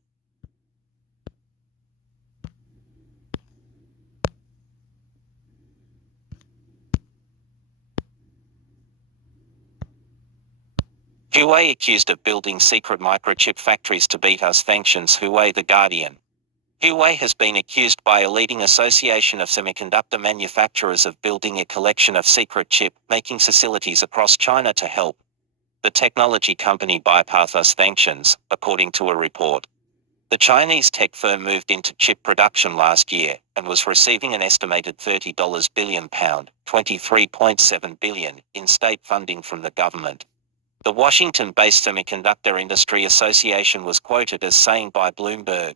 Huawei accused of building secret microchip factories to beat us sanctions. Huawei The Guardian. Huawei has been accused by a leading association of semiconductor manufacturers of building a collection of secret chip-making facilities across China to help the technology company bypass us sanctions, according to a report. The Chinese tech firm moved into chip production last year and was receiving an estimated £30 billion, $23.7 billion, in state funding from the government. The Washington-based Semiconductor Industry Association was quoted as saying by Bloomberg,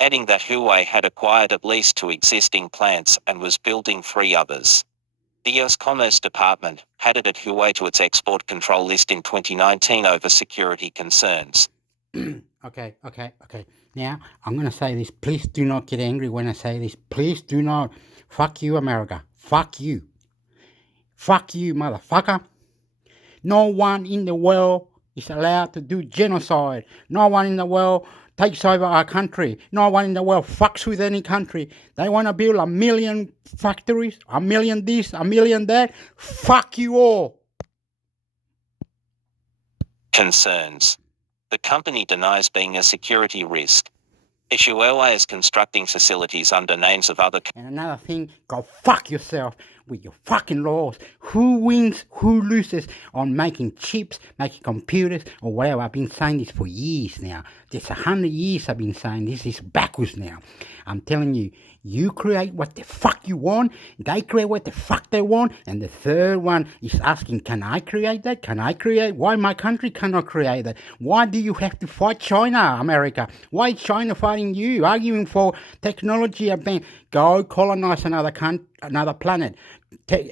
adding that Huawei had acquired at least 2 existing plants and was building 3 others. The US Commerce Department had added Huawei to its export control list in 2019 over security concerns. Okay. Now, I'm going to say this. Please do not get angry when I say this. Please do not. Fuck you, America. Fuck you. Fuck you, motherfucker. No one in the world is allowed to do genocide. No one in the world takes over our country. No one in the world fucks with any country. They want to build 1 million factories, 1 million this, 1 million that. Fuck you all. Concerns. The company denies being a security risk. Huawei is constructing facilities under names of other... And another thing, go fuck yourself with your fucking laws. Who wins, who loses on making chips, making computers, or whatever. I've been saying this for years now. Just 100 years I've been saying this is backwards now. I'm telling you, you create what the fuck you want, they create what the fuck they want, and the third one is asking, can I create that? Can I create? Why my country cannot create that? Why do you have to fight China, America? Why is China fighting you, arguing for technology? Go colonize another planet.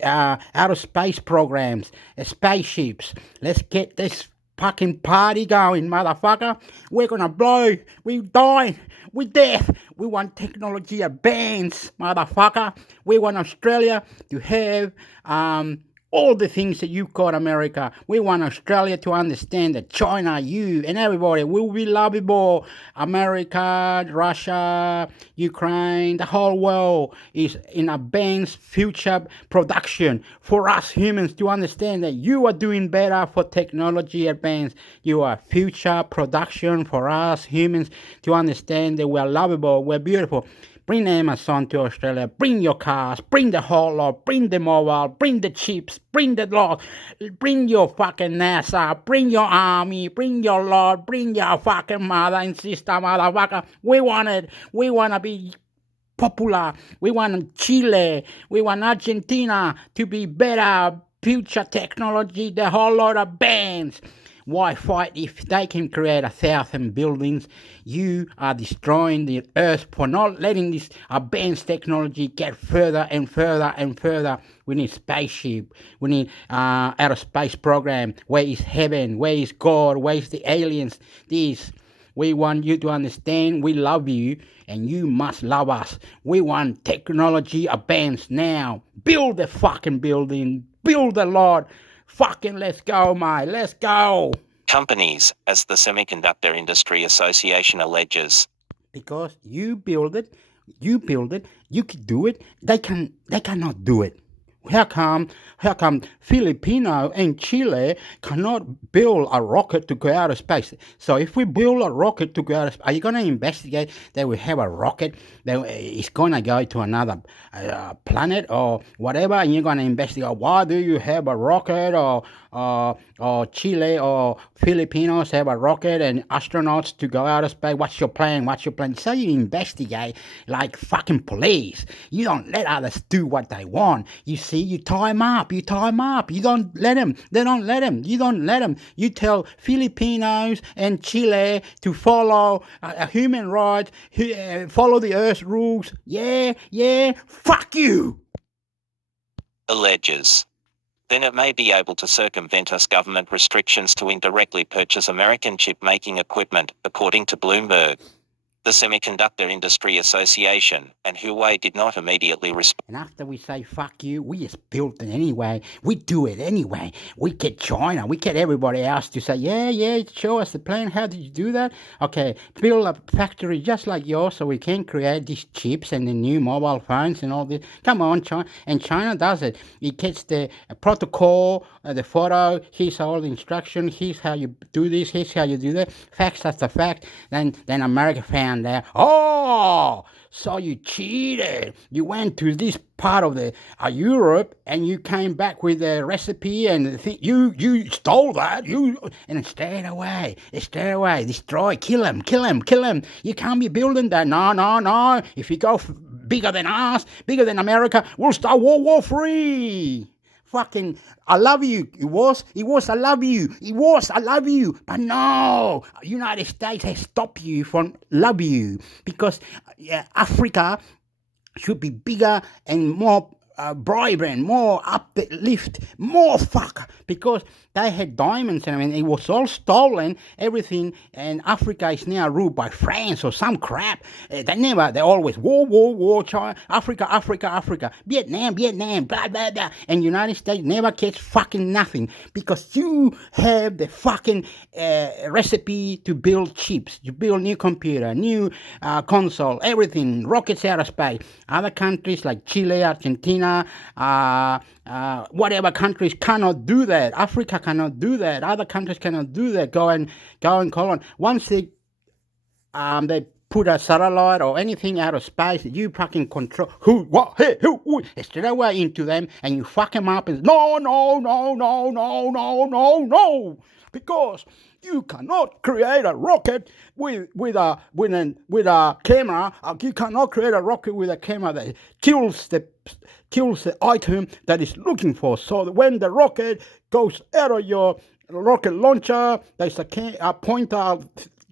Outer space programs, spaceships. Let's get this fucking party going, motherfucker. We're gonna blow. We die. We death. We want technology advance, motherfucker. We want Australia to have all the things that you've got, America. We want Australia to understand that China, you, and everybody will be lovable. America, Russia, Ukraine, the whole world is in advanced future production for us humans to understand that you are doing better for technology advance. You are future production for us humans to understand that we are lovable, we're beautiful. Bring Amazon to Australia, bring your cars, bring the whole lot, bring the mobile, bring the chips, bring the lot, bring your fucking NASA, bring your army, bring your Lord, bring your fucking mother and sister, motherfucker. We want it. We want to be popular. We want Chile. We want Argentina to be better. Future technology, the whole lot of bands. Why fight if they can create 1,000 buildings? You are destroying the earth for not letting this advanced technology get further and further and further. We need spaceship. We need outer space program. Where is heaven? Where is God? Where is the aliens? This. We want you to understand we love you and you must love us. We want technology advance now. Build the fucking building. Build the lot. Fucking let's go, mate. Let's go. Companies, as the Semiconductor Industry Association alleges. Because you build it, you can do it. They cannot do it. How come Filipino and Chile cannot build a rocket to go out of space? So if we build a rocket to go out of space, are you going to investigate that we have a rocket that is going to go to another planet or whatever, and you're going to investigate why do you have a rocket or Chile or Filipinos have a rocket and astronauts to go out of space? What's your plan? So you investigate like fucking police. You don't let others do what they want. You see, you tie them up. You don't let them. They don't let them. You don't let them. You tell Filipinos and Chile to follow human rights, follow the Earth rules. Yeah, fuck you. Alleges. Then it may be able to circumvent us government restrictions to indirectly purchase American chip-making equipment, according to Bloomberg. The Semiconductor Industry Association and Huawei did not immediately respond. And after we say fuck you, we just build it anyway. We do it anyway. We get China, we get everybody else to say, yeah, show us the plan. How did you do that? Okay, build a factory just like yours so we can create these chips and the new mobile phones and all this. Come on, China. And China does it. It gets the protocol, the photo, here's all the instructions, here's how you do this, here's how you do that. Facts after fact. Then America found out, oh, so you cheated. You went to this part of the Europe and you came back with a recipe and you stole that. And stay away, destroy, kill him. You can't be building that. No. If you go bigger than us, bigger than America, we'll start World War III. Fucking, I love you. It was, I love you. I love you. But no, United States has stopped you from love you because Africa should be bigger and more vibrant, more uplift, more fuck, because they had diamonds and I mean, it was all stolen, everything, and Africa is now ruled by France or some crap. They always war, China, Africa, Vietnam, blah, blah, blah, and United States never gets fucking nothing because you have the fucking recipe to build chips, you build new computer, new console, everything, rockets out of space. Other countries like Chile, Argentina, whatever countries cannot do that. Africa cannot do that. Other countries cannot do that. Go and call on. Once they put a satellite or anything out of space, you fucking control who straight away into them, and you fuck them up. And no, because you cannot create a rocket with a camera. You cannot create a rocket with a camera that kills the item that is looking for. So that when the rocket goes out of your rocket launcher, there's a pointer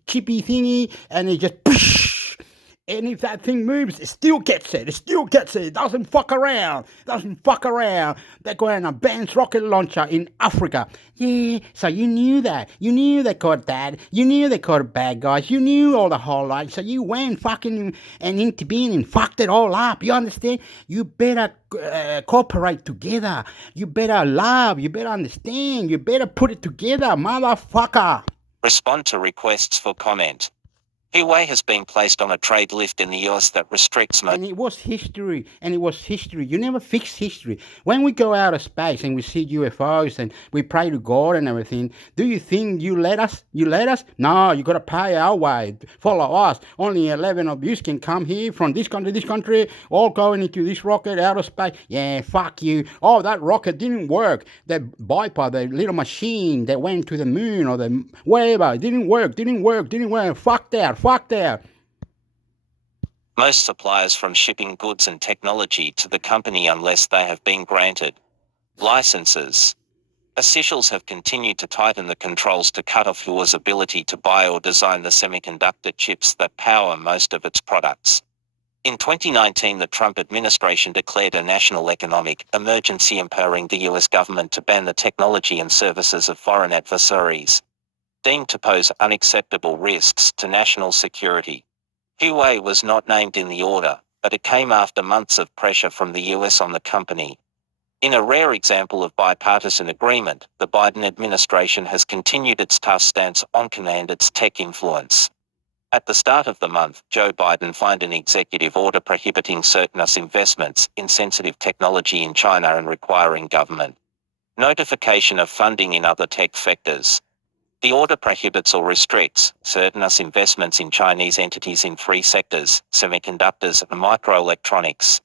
chippy thingy, and it just And if that thing moves, it still gets it. It still gets it. It doesn't fuck around. They're going to ban rocket launcher in Africa. Yeah, so you knew that. You knew they caught that. You knew they caught bad guys. You knew all the whole lot. So you went fucking and intervened and fucked it all up. You understand? You better cooperate together. You better love. You better understand. You better put it together, motherfucker. Respond to requests for comment. Huawei has been placed on a trade list in the US that restricts And it was history. You never fix history. When we go out of space and we see UFOs and we pray to God and everything, do you think you let us? No, you got to pay our way. Follow us. Only 11 of you can come here from this country, all going into this rocket out of space. Yeah, fuck you. Oh, that rocket didn't work. The Viper, the little machine that went to the moon or the whatever, it didn't work. Fuck that. most suppliers from shipping goods and technology to the company unless they have been granted licenses. Officials have continued to tighten the controls to cut off Huawei's ability to buy or design the semiconductor chips that power most of its products. In 2019, the Trump administration declared a national economic emergency, empowering the US government to ban the technology and services of foreign adversaries, deemed to pose unacceptable risks to national security. Huawei was not named in the order, but it came after months of pressure from the US on the company. In a rare example of bipartisan agreement, the Biden administration has continued its tough stance on its tech influence. At the start of the month, Joe Biden signed an executive order prohibiting certain US investments in sensitive technology in China and requiring government notification of funding in other tech sectors. The order prohibits or restricts certain US investments in Chinese entities in three sectors: semiconductors and microelectronics,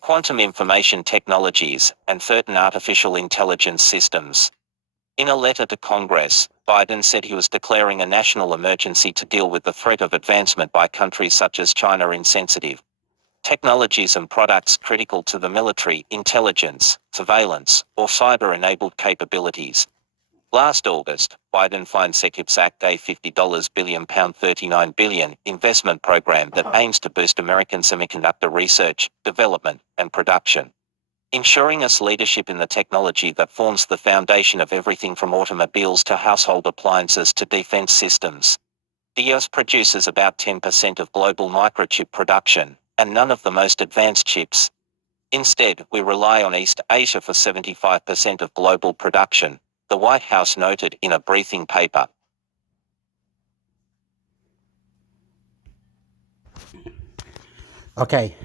quantum information technologies, and certain artificial intelligence systems. In a letter to Congress, Biden said he was declaring a national emergency to deal with the threat of advancement by countries such as China in sensitive technologies and products critical to the military, intelligence, surveillance, or cyber-enabled capabilities. Last August, Biden signed CHIPS Act, a $50 billion £39 billion investment program that aims to boost American semiconductor research, development, and production, ensuring US leadership in the technology that forms the foundation of everything from automobiles to household appliances to defense systems. The US produces about 10% of global microchip production, and none of the most advanced chips. Instead, we rely on East Asia for 75% of global production, the White House noted in a briefing paper. Okay.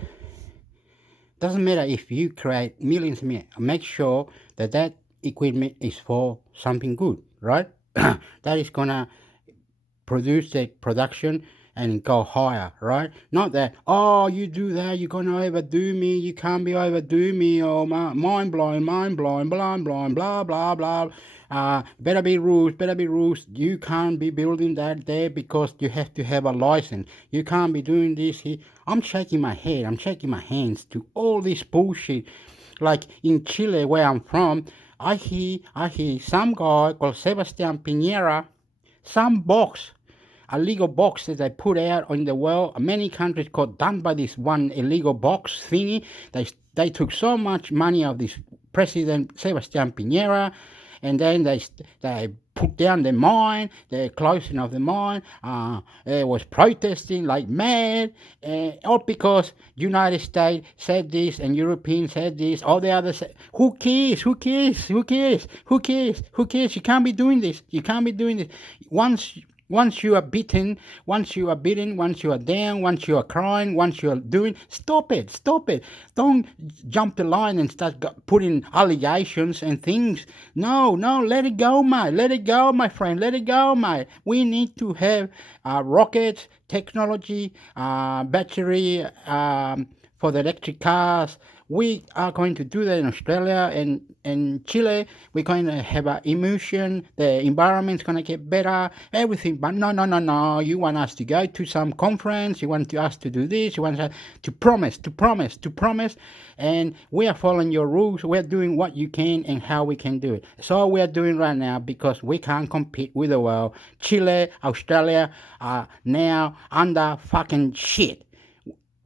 Doesn't matter if you create millions of millions. Make sure that equipment is for something good, right? That is gonna produce the production and go higher, right? Not that, oh, you do that, you're gonna overdo me, you can't be overdo me, or mind blowing, blah, blah, blah. Better be rules. You can't be building that there because you have to have a license. You can't be doing this here. I'm shaking my head, I'm shaking my hands to all this bullshit. Like in Chile, where I'm from, I hear some guy called Sebastian Piñera, some box, a legal box that they put out in the world. Many countries got done by this one illegal box thingy. They took so much money of this President Sebastian Piñera, and then they put down the mine, the closing of the mine. There was protesting like mad, all because United States said this and Europeans said this, all the others said, who cares? You can't be doing this. Once you are beaten, once you are down, once you are crying, once you are doing, stop it. Don't jump the line and start putting allegations and things. No, let it go, mate. Let it go, my friend. Let it go, mate. We need to have rockets, technology, battery for the electric cars. We are going to do that in Australia and Chile. We're going to have an emulsion. The environment's going to get better, everything. But no. You want us to go to some conference. You want us to do this. You want us to promise. And we are following your rules. We're doing what you can and how we can do it. So we're doing right now because we can't compete with the world. Chile, Australia are now under fucking shit.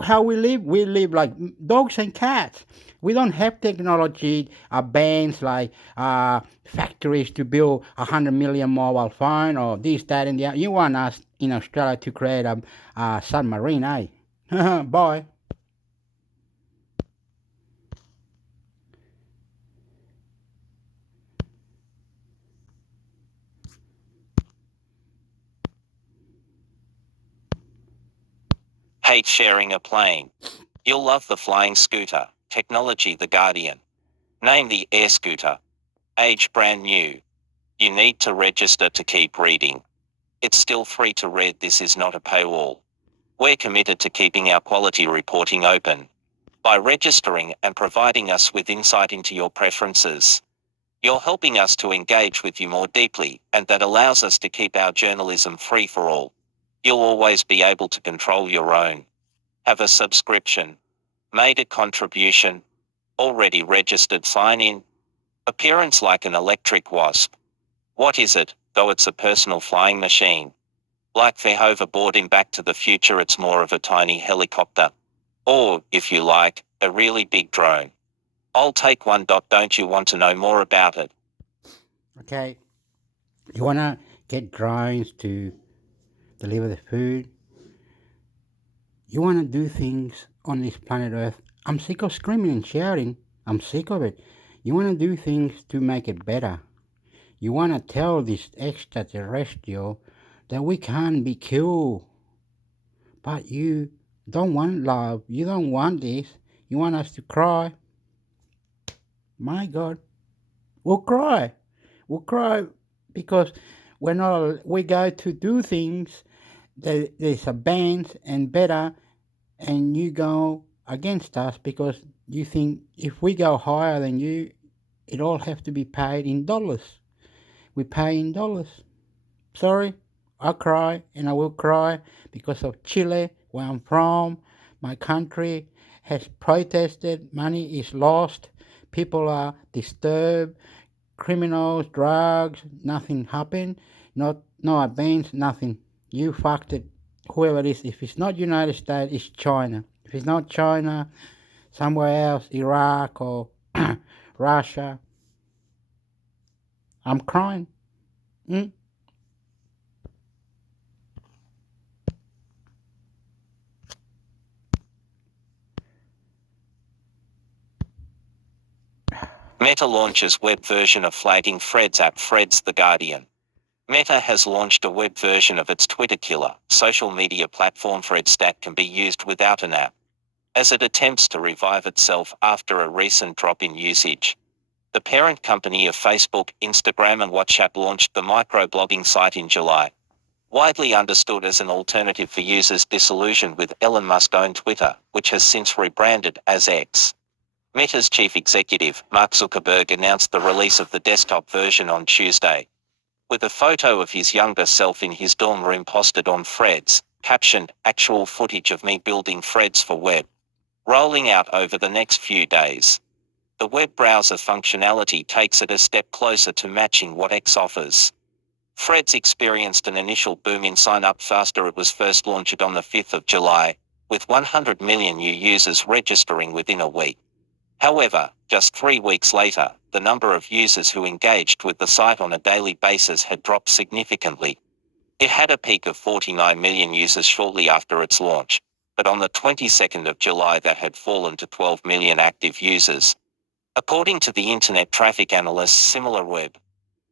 how we live like dogs and cats. We don't have technology, bands like factories to build 100 million mobile phone or this, that, and the other. You want us in Australia to create a submarine, eh? Bye. Hate sharing a plane. You'll love the flying scooter. Technology The Guardian. Name the air scooter. Age brand new. You need to register to keep reading. It's still free to read. This is not a paywall. We're committed to keeping our quality reporting open. By registering and providing us with insight into your preferences, you're helping us to engage with you more deeply, and that allows us to keep our journalism free for all. You'll always be able to control your own. Have a subscription. Made a contribution. Already registered. Sign in. Appearance like an electric wasp. What is it, though it's a personal flying machine? Like the hoverboard in Back to the Future, it's more of a tiny helicopter. Or, if you like, a really big drone. I'll take one. Don't you want to know more about it? Okay. You want to get drones to deliver the food? You want to do things on this planet Earth? I'm sick of screaming and shouting. I'm sick of it. You want to do things to make it better. You want to tell this extraterrestrial that we can't be killed. But you don't want love. You don't want this. You want us to cry. My God. We'll cry. We'll cry because we go to do things that there's a band and better, and you go against us because you think if we go higher than you, it all have to be paid in dollars. We pay in dollars. Sorry, I cry and I will cry because of Chile, where I'm from. My country has protested. Money is lost. People are disturbed. Criminals, drugs, nothing happened. No events, nothing. You fucked it. Whoever it is, if it's not United States, it's China. If it's not China, somewhere else, Iraq or Russia. I'm crying. Meta launches web version of flagging Threads app. Threads The Guardian. Meta has launched a web version of its Twitter killer social media platform Threads that can be used without an app, as it attempts to revive itself after a recent drop in usage. The parent company of Facebook, Instagram and WhatsApp launched the microblogging site in July. Widely understood as an alternative for users disillusioned with Elon Musk-owned Twitter, which has since rebranded as X. Meta's chief executive, Mark Zuckerberg, announced the release of the desktop version on Tuesday, with a photo of his younger self in his dorm room posted on Threads, captioned, "Actual footage of me building Threads for web. Rolling out over the next few days." The web browser functionality takes it a step closer to matching what X offers. Threads experienced an initial boom in sign-ups after it was first launched on the 5th of July, with 100 million new users registering within a week. However, just 3 weeks later, the number of users who engaged with the site on a daily basis had dropped significantly. It had a peak of 49 million users shortly after its launch, but on the 22nd of July that had fallen to 12 million active users. According to the internet traffic analyst SimilarWeb,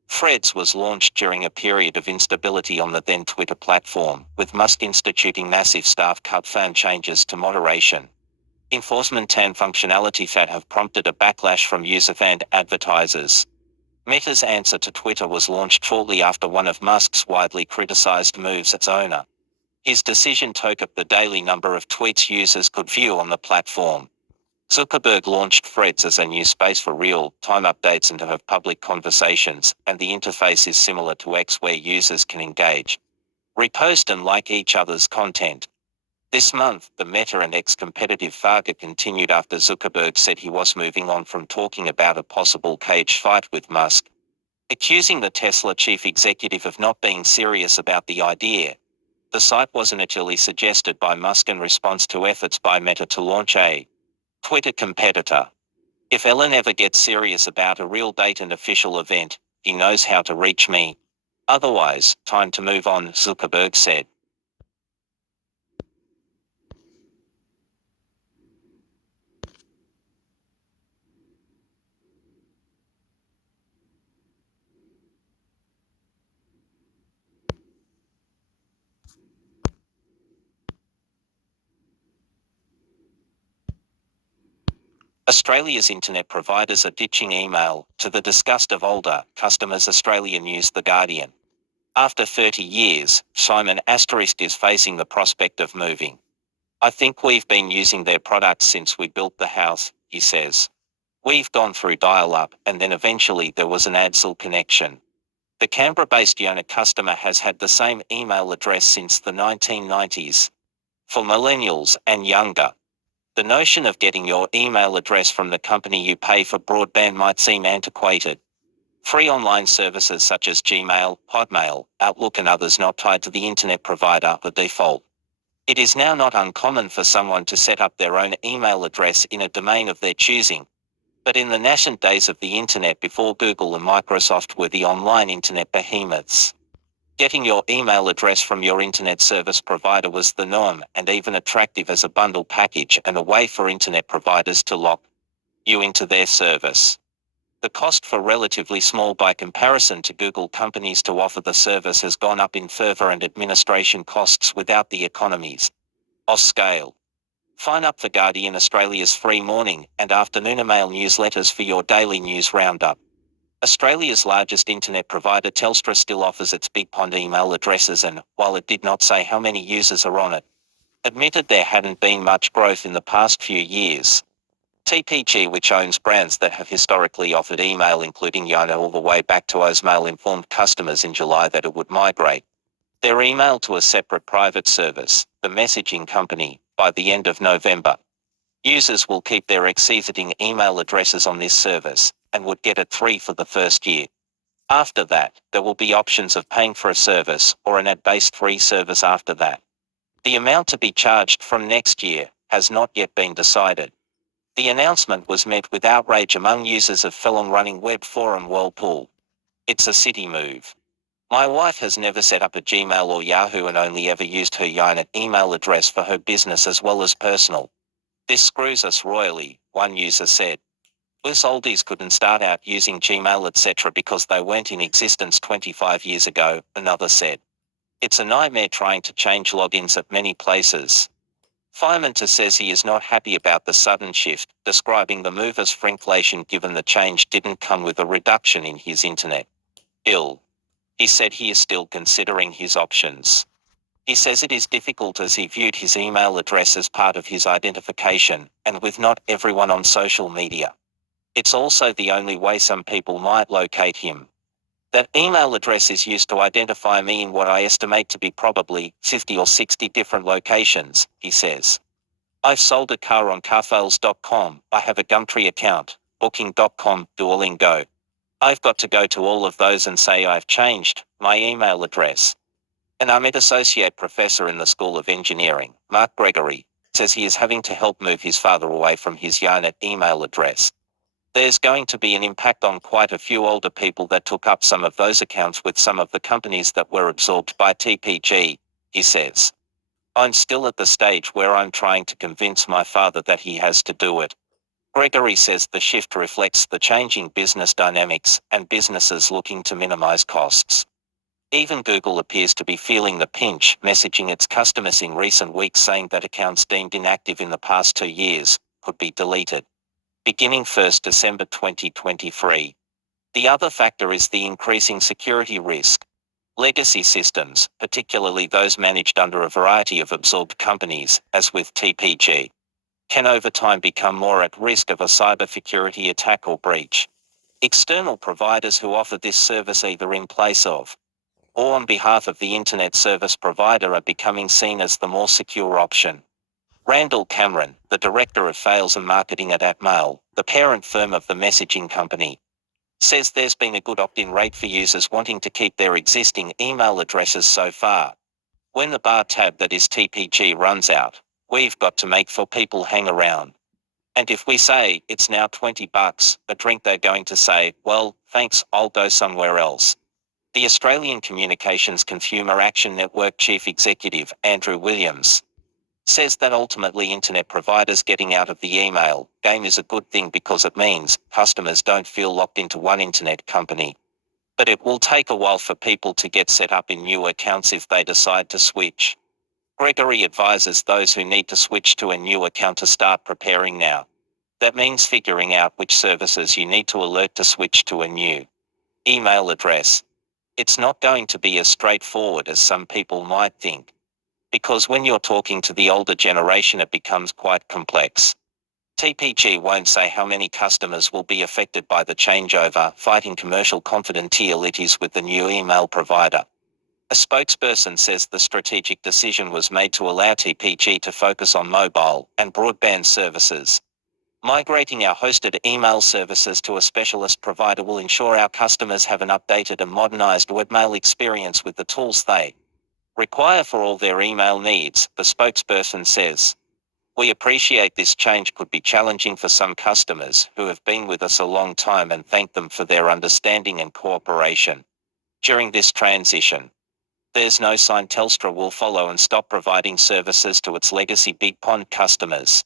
Threads was launched during a period of instability on the then Twitter platform, with Musk instituting massive staff cut and changes to moderation enforcement and functionality that have prompted a backlash from users and advertisers. Meta's answer to Twitter was launched shortly after one of Musk's widely criticized moves as owner. His decision took up the daily number of tweets users could view on the platform. Zuckerberg launched Threads as a new space for real-time updates and to have public conversations, and the interface is similar to X, where users can engage, repost and like each other's content. This month, the Meta and X competitive saga continued after Zuckerberg said he was moving on from talking about a possible cage fight with Musk, accusing the Tesla chief executive of not being serious about the idea. The site was initially suggested by Musk in response to efforts by Meta to launch a Twitter competitor. If Elon ever gets serious about a real date and official event, he knows how to reach me. Otherwise, time to move on, Zuckerberg said. Australia's internet providers are ditching email, to the disgust of older customers, Australia News The Guardian. After 30 years, Simon Asterisk is facing the prospect of moving. I think we've been using their products since we built the house, he says. We've gone through dial-up, and then eventually there was an ADSL connection. The Canberra-based Yona customer has had the same email address since the 1990s. For millennials and younger, the notion of getting your email address from the company you pay for broadband might seem antiquated. Free online services such as Gmail, Hotmail, Outlook and others not tied to the internet provider are the default. It is now not uncommon for someone to set up their own email address in a domain of their choosing. But in the nascent days of the internet before Google and Microsoft were the online internet behemoths, getting your email address from your internet service provider was the norm and even attractive as a bundle package and a way for internet providers to lock you into their service. The cost for relatively small by comparison to Google companies to offer the service has gone up in fervor and administration costs without the economies of scale. Sign up for Guardian Australia's free morning and afternoon email newsletters for your daily news roundup. Australia's largest internet provider Telstra still offers its Big Pond email addresses and, while it did not say how many users are on it, admitted there hadn't been much growth in the past few years. TPG, which owns brands that have historically offered email including Yona all the way back to Ozmail, informed customers in July that it would migrate their email to a separate private service, the messaging company, by the end of November. Users will keep their existing email addresses on this service and would get it free for the first year. After that, there will be options of paying for a service or an ad-based free service after that. The amount to be charged from next year has not yet been decided. The announcement was met with outrage among users of felon-running web forum Whirlpool. It's a city move. My wife has never set up a Gmail or Yahoo and only ever used her Yona email address for her business as well as personal. This screws us royally, one user said. Us oldies couldn't start out using Gmail etc. because they weren't in existence 25 years ago, another said. It's a nightmare trying to change logins at many places. Firemanter says he is not happy about the sudden shift, describing the move as shrinkflation given the change didn't come with a reduction in his internet bill. He said he is still considering his options. He says it is difficult as he viewed his email address as part of his identification, and with not everyone on social media. It's also the only way some people might locate him. That email address is used to identify me in what I estimate to be probably 50 or 60 different locations, he says. I've sold a car on carfails.com, I have a Gumtree account, booking.com, Duolingo. I've got to go to all of those and say I've changed my email address. An Ahmed Associate Professor in the School of Engineering, Mark Gregory, says he is having to help move his father away from his Yona email address. There's going to be an impact on quite a few older people that took up some of those accounts with some of the companies that were absorbed by TPG, he says. I'm still at the stage where I'm trying to convince my father that he has to do it. Gregory says the shift reflects the changing business dynamics and businesses looking to minimize costs. Even Google appears to be feeling the pinch, messaging its customers in recent weeks saying that accounts deemed inactive in the past 2 years could be deleted, beginning 1st December 2023. The other factor is the increasing security risk. Legacy systems, particularly those managed under a variety of absorbed companies, as with TPG, can over time become more at risk of a cybersecurity attack or breach. External providers who offer this service either in place of or on behalf of the internet service provider are becoming seen as the more secure option. Randall Cameron, the director of sales and marketing at Atmail, the parent firm of the messaging company, says there's been a good opt-in rate for users wanting to keep their existing email addresses so far. When the bar tab that is TPG runs out, we've got to make for people hang around. And if we say it's now $20 a drink, they're going to say, well, thanks, I'll go somewhere else. The Australian Communications Consumer Action Network Chief Executive, Andrew Williams, says that ultimately internet providers getting out of the email game is a good thing because it means customers don't feel locked into one internet company. But it will take a while for people to get set up in new accounts if they decide to switch. Gregory advises those who need to switch to a new account to start preparing now. That means figuring out which services you need to alert to switch to a new email address. It's not going to be as straightforward as some people might think, because when you're talking to the older generation it becomes quite complex. TPG won't say how many customers will be affected by the changeover, fighting commercial confidentialities with the new email provider. A spokesperson says the strategic decision was made to allow TPG to focus on mobile and broadband services. Migrating our hosted email services to a specialist provider will ensure our customers have an updated and modernized webmail experience with the tools they require for all their email needs, the spokesperson says. We appreciate this change could be challenging for some customers who have been with us a long time and thank them for their understanding and cooperation during this transition. There's no sign Telstra will follow and stop providing services to its legacy Big Pond customers.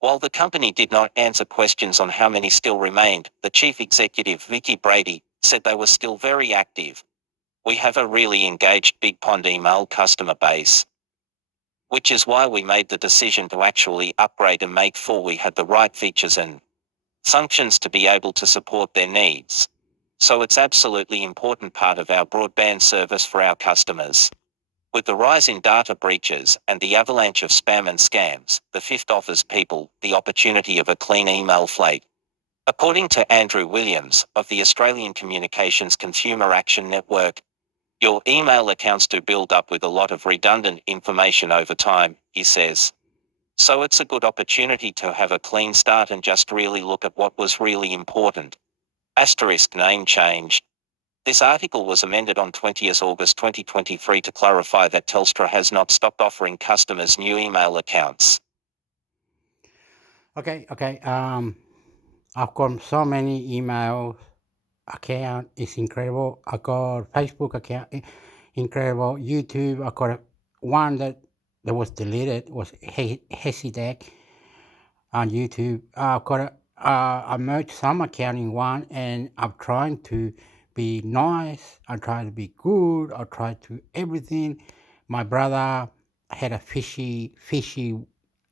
While the company did not answer questions on how many still remained, the chief executive, Vicky Brady, said they were still very active. We have a really engaged Big Pond email customer base, which is why we made the decision to actually upgrade and make sure we had the right features and functions to be able to support their needs. So it's absolutely important part of our broadband service for our customers. With the rise in data breaches and the avalanche of spam and scams, the Fifth offers people the opportunity of a clean email slate. According to Andrew Williams of the Australian Communications Consumer Action Network, your email accounts do build up with a lot of redundant information over time, he says. So it's a good opportunity to have a clean start and just really look at what was really important. Asterisk name changed. This article was amended on 20th August 2023 to clarify that Telstra has not stopped offering customers new email accounts. Okay. I've got so many email account. It's incredible. I got Facebook account, incredible. YouTube. I got one that was deleted. Was Hesideck on YouTube. I've got I merged some account in one, and I'm trying to be nice. I'm trying to be good. I try to everything. My brother had a fishy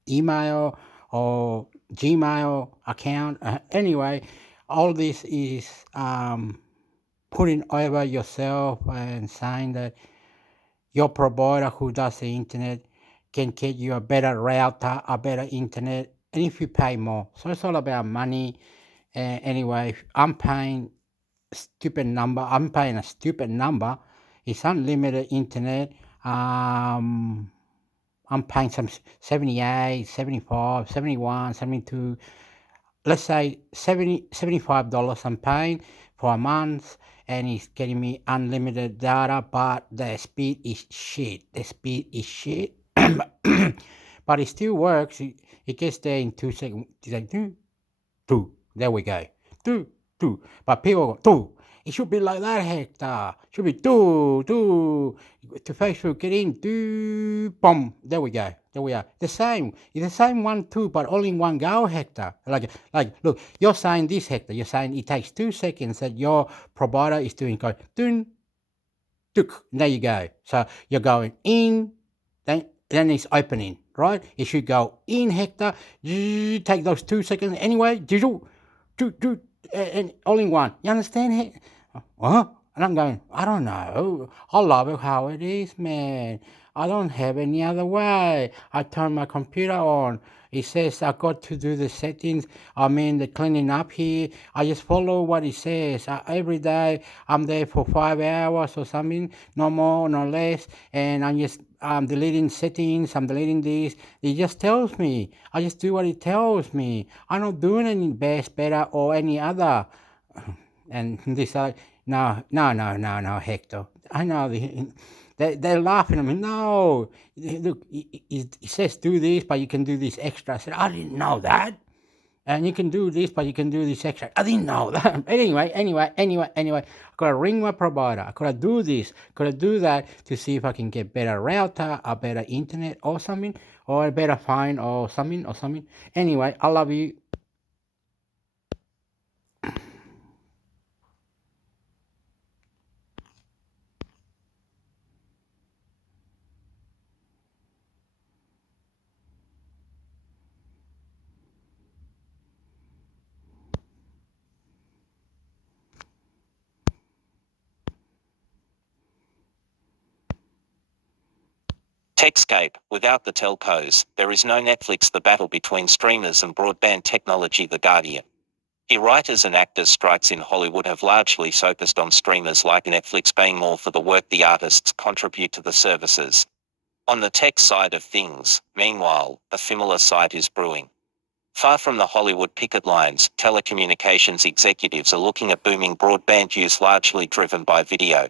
email or Gmail account. Anyway, all this is putting over yourself and saying that your provider who does the internet can get you a better router, a better internet, and if you pay more. So it's all about money. Anyway, I'm paying a stupid number. It's unlimited internet. I'm paying some 78, 75, 71, 72. Let's say $75 I'm paying for a month, and it's getting me unlimited data, but the speed is shit. But it still works. It gets there in 2 seconds. It's like, two. There we go. Two. But people go, two. It should be like that, Hector. It should be two. To Facebook, get in, two, boom. There we go. There we are. The same. It's the same 1, 2, but all in one go, Hector. Like, look, you're saying this, Hector. You're saying it takes 2 seconds that your provider is doing, go, dun, tuk. There you go. So you're going in, then it's opening, right? It should go in, Hector. Take those 2 seconds anyway. And all in one. You understand? And I'm going, I don't know. I love it how it is, man. I don't have any other way. I turn my computer on. It says I got to do the settings. The cleaning up here. I just follow what it says. Every day I'm there for 5 hours or something, no more, no less. And I'm deleting settings. I'm deleting this. It just tells me. I just do what it tells me. I'm not doing any best, better, or any other. And this no, Hector. I know they're laughing at me. No, look, it says do this, but you can do this extra. I said, I didn't know that. And you can do this, but you can do this extra. I didn't know that. Anyway, I gotta ring my provider. I gotta do this, gotta do that to see if I can get better router, a better internet or something, or a better phone or something. Anyway, I love you. Techscape. Without the telcos, there is no Netflix. The battle between streamers and broadband technology. The Guardian. The writers and actors strikes in Hollywood have largely focused on streamers like Netflix paying more for the work the artists contribute to the services. On the tech side of things, meanwhile, a similar sight is brewing. Far from the Hollywood picket lines, telecommunications executives are looking at booming broadband use largely driven by video.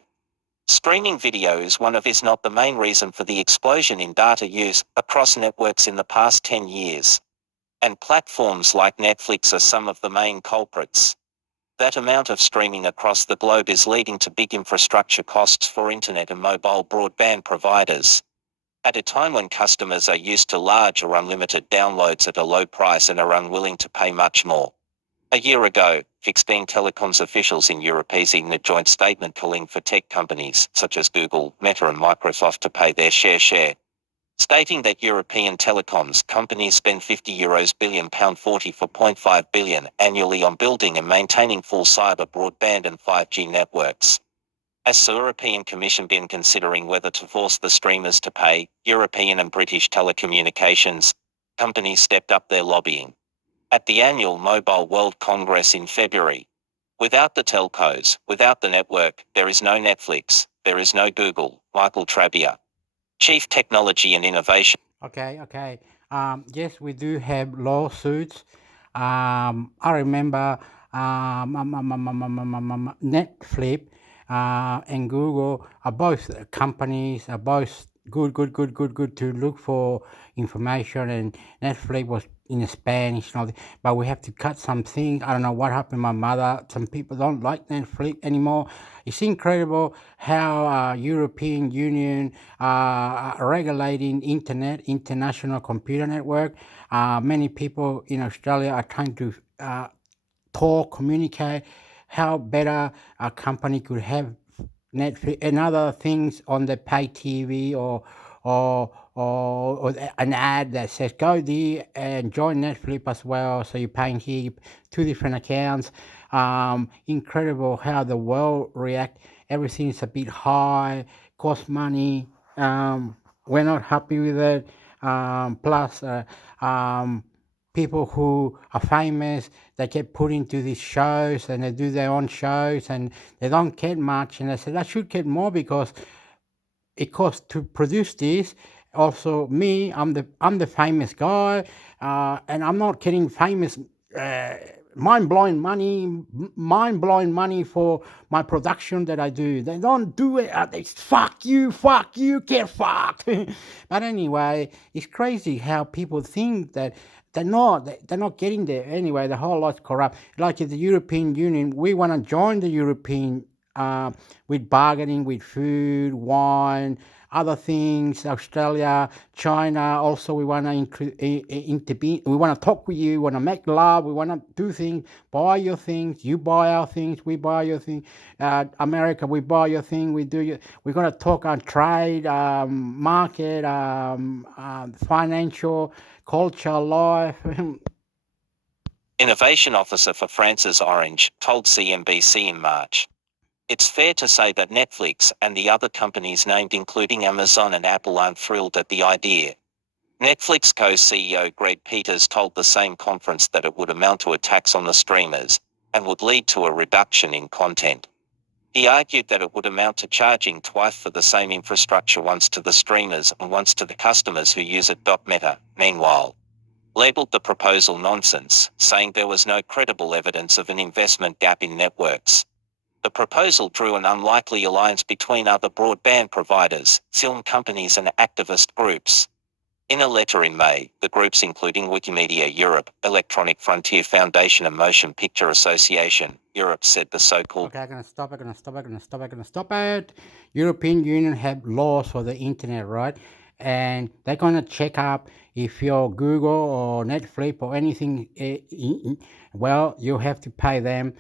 Streaming video is not the main reason for the explosion in data use across networks in the past 10 years. And platforms like Netflix are some of the main culprits. That amount of streaming across the globe is leading to big infrastructure costs for internet and mobile broadband providers. At a time when customers are used to large or unlimited downloads at a low price and are unwilling to pay much more. A year ago, 16 telecoms officials in Europe issued a joint statement calling for tech companies such as Google, Meta and Microsoft to pay their share, stating that European telecoms companies spend €50 billion £44.5 billion annually on building and maintaining full cyber broadband and 5G networks. As the European Commission been considering whether to force the streamers to pay, European and British telecommunications companies stepped up their lobbying. At the annual Mobile World Congress in February. Without the telcos, without the network, there is no Netflix, there is no Google. Michael Trabia, Chief Technology and Innovation. Okay. Yes, we do have lawsuits. I remember Netflix and Google are both companies, are both good to look for information, and Netflix was in Spanish and all that, but we have to cut some things. I don't know what happened to my mother. Some people don't like Netflix anymore. It's incredible how European Union regulating internet, international computer network. Many people in Australia are trying to talk, communicate, how better a company could have Netflix and other things on the pay TV or an ad that says go there and join Netflix as well. So you're paying here 2 different accounts. Incredible how the world react. Everything is a bit high, cost money. We're not happy with it. Plus, people who are famous, they get put into these shows and they do their own shows and they don't get much. And I said, I should get more because it costs to produce this. Also, me, I'm the famous guy, and I'm not getting famous. Mind-blowing money for my production that I do. They don't do it. They fuck you, get fucked. But anyway, it's crazy how people think that they're not getting there. Anyway, the whole lot's corrupt. Like if the European Union, we want to join the European with bargaining with food, wine, other things, Australia, China. Also, we want to intervene. We want to talk with you. We want to make love. We want to do things. Buy your things. You buy our things. We buy your thing. America, we buy your thing. We do. We're going to talk on trade, market, financial, culture, life. Innovation Officer for Francis Orange told CNBC in March. It's fair to say that Netflix and the other companies named, including Amazon and Apple, aren't thrilled at the idea. Netflix co-CEO Greg Peters told the same conference that it would amount to a tax on the streamers and would lead to a reduction in content. He argued that it would amount to charging twice for the same infrastructure, once to the streamers and once to the customers who use it. Meta, meanwhile, labelled the proposal nonsense, saying there was no credible evidence of an investment gap in networks. The proposal drew an unlikely alliance between other broadband providers, film companies and activist groups. In a letter in May, the groups including Wikimedia Europe, Electronic Frontier Foundation and Motion Picture Association Europe said the so-called... Okay, I'm gonna stop it. European Union have laws for the internet, right? And they're gonna check up if your Google or Netflix or anything, well, you have to pay them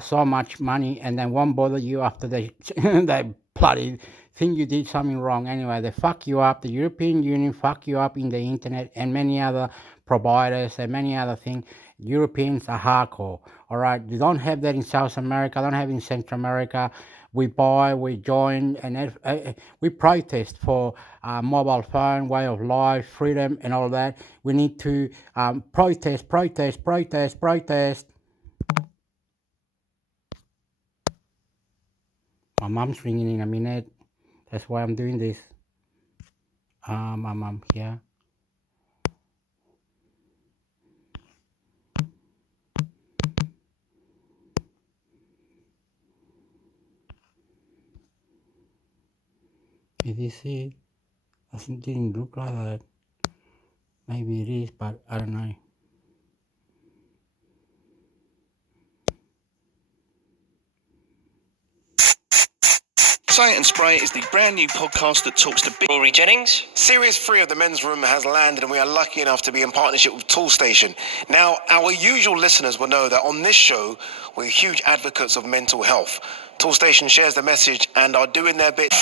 so much money, and then won't bother you after they they bloody think you did something wrong. Anyway, they fuck you up. The European Union fuck you up in the internet and many other providers and many other things. Europeans are hardcore. All right, you don't have that in South America. Don't have it in Central America. We buy, we join, and we protest for mobile phone, way of life, freedom, and all that. We need to protest. My mom's ringing in a minute. That's why I'm doing this. My mom here. Is this it? It didn't look like that. Maybe it is, but I don't know. Say It and Spray is the brand new podcast that talks to Rory Jennings. Series 3 of The Men's Room has landed, and we are lucky enough to be in partnership with Toolstation. Now, our usual listeners will know that on this show, we're huge advocates of mental health. Toolstation shares the message and are doing their bit.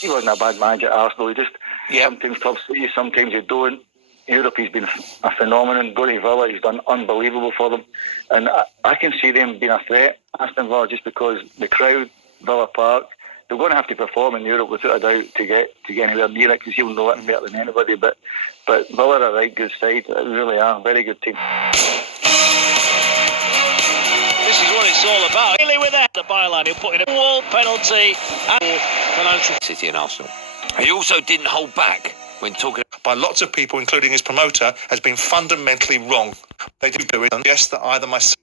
He wasn't a bad manager at Arsenal. He just sometimes clubs suit you, sometimes you don't. Europe, he's been a phenomenon. Going to Villa, he's done unbelievable for them. And I can see them being a threat, Aston Villa, just because the crowd, Villa Park, they're going to have to perform in Europe without a doubt to get anywhere near it, because you'll know it better than anybody. But Villa are a right good side. They really are. Very good team. This is what it's all about. Really with the byline, he'll put in a wall penalty and financial City and Arsenal. He also didn't hold back when talking by lots of people, including his promoter, has been fundamentally wrong. They do it. Yes, that either myself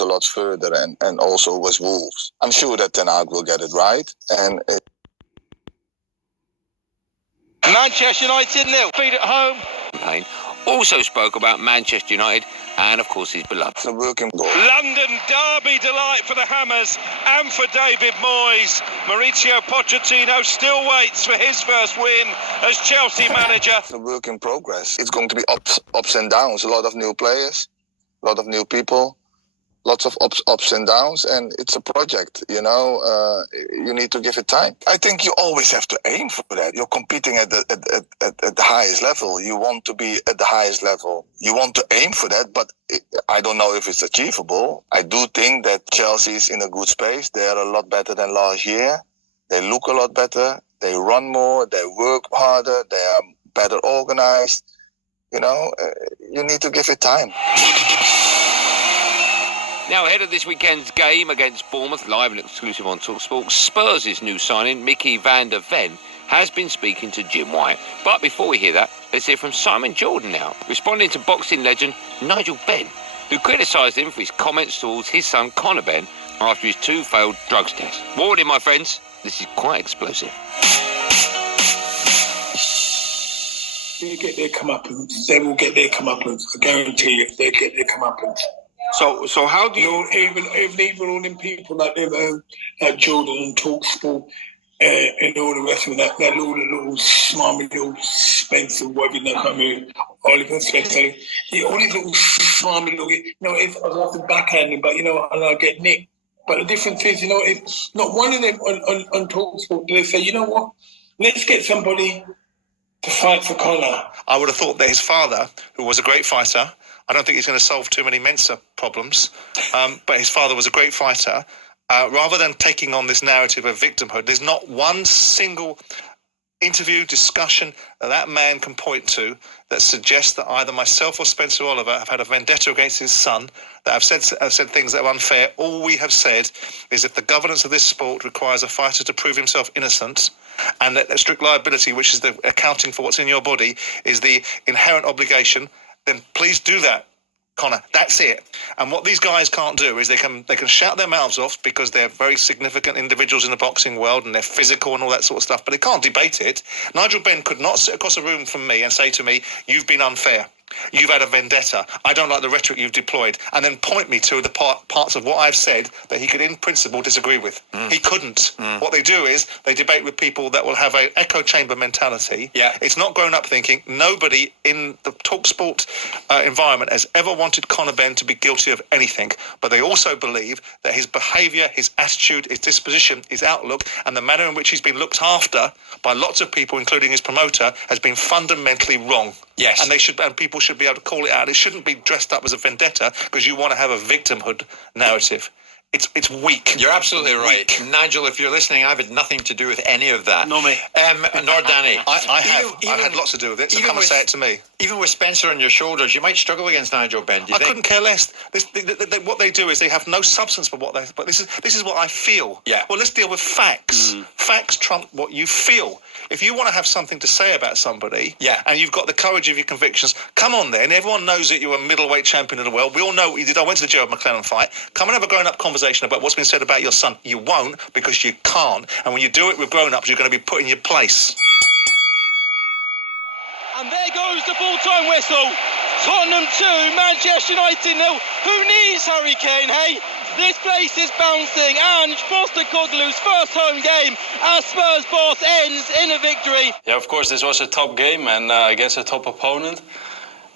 a lot further and also with Wolves. I'm sure that Ten Hag will get it right. And Manchester United nil. Feed at home. Campaign also spoke about Manchester United and, of course, his beloved. The working goal. London derby delight for the Hammers and for David Moyes. Mauricio Pochettino still waits for his first win as Chelsea manager. The work in progress. It's going to be ups and downs. A lot of new players, a lot of new people. Lots of ups and downs, and it's a project, you know. You need to give it time. I think you always have to aim for that. You're competing at the highest level. You want to be at the highest level. You want to aim for that, but I don't know if it's achievable. I do think that Chelsea is in a good space. They are a lot better than last year. They look a lot better. They run more. They work harder. They are better organized. You know, you need to give it time. Now, ahead of this weekend's game against Bournemouth, live and exclusive on TalkSport, Spurs' new signing, Mickey van der Ven, has been speaking to Jim White. But before we hear that, let's hear from Simon Jordan now, responding to boxing legend Nigel Benn, who criticised him for his comments towards his son Conor Benn after his 2 failed drugs tests. Warning, my friends, this is quite explosive. They get their comeuppance. They will get their comeuppance. I guarantee you, they get their comeuppance. So how do you even all them people like them, like Jordan and TalkSport and all the rest of that little smarmy little Spencer, whatever you know, Oliver Spencer, all these little smarmy little, you know, I love to backhand him, but you know, and I get nicked. But the difference is, you know, it's not one of them on TalkSport. They say, you know what, let's get somebody to fight for Conor. I would have thought that his father, who was a great fighter, I don't think he's going to solve too many Mensa problems, but his father was a great fighter. Rather than taking on this narrative of victimhood, there's not one single interview, discussion that man can point to that suggests that either myself or Spencer Oliver have had a vendetta against his son, that have said things that are unfair. All we have said is if the governance of this sport requires a fighter to prove himself innocent, and that strict liability, which is the accounting for what's in your body, is the inherent obligation, then please do that. Connor, that's it. And what these guys can't do is they can shout their mouths off because they're very significant individuals in the boxing world and they're physical and all that sort of stuff, but they can't debate it. Nigel Benn could not sit across a room from me and say to me, you've been unfair. You've had a vendetta. I don't like the rhetoric you've deployed. And then point me to the parts of what I've said that he could, in principle, disagree with. He couldn't. What they do is they debate with people that will have an echo chamber mentality. Yeah. It's not grown up thinking. Nobody in the TalkSport environment has ever wanted Conor Benn to be guilty of anything. But they also believe that his behaviour, his attitude, his disposition, his outlook, and the manner in which he's been looked after by lots of people, including his promoter, has been fundamentally wrong. Yes. And people should be able to call it out. It shouldn't be dressed up as a vendetta because you want to have a victimhood narrative. It's weak. You're absolutely right. Nigel, if you're listening, I've had nothing to do with any of that. No, me. Nor Danny. I had lots to do with it, so come and say it to me. Even with Spencer on your shoulders, you might struggle against Nigel Benn, do you think? Couldn't care less. What they do is they have no substance for what they... But this is what I feel. Yeah. Well, let's deal with facts. Facts trump what you feel. If you want to have something to say about somebody, and you've got the courage of your convictions, come on then. Everyone knows that you're a middleweight champion of the world. We all know what you did. I went to the Gerald McClellan fight. Come and have a grown-up conversation about what's been said about your son. You won't, because you can't. And when you do it with grown-ups, you're going to be put in your place. And there goes the full-time whistle. Tottenham 2, Manchester United 0. Who needs Harry Kane, hey? This place is bouncing, and Postecoglou's first home game as Spurs boss ends in a victory. Yeah, of course, this was a top game and against a top opponent,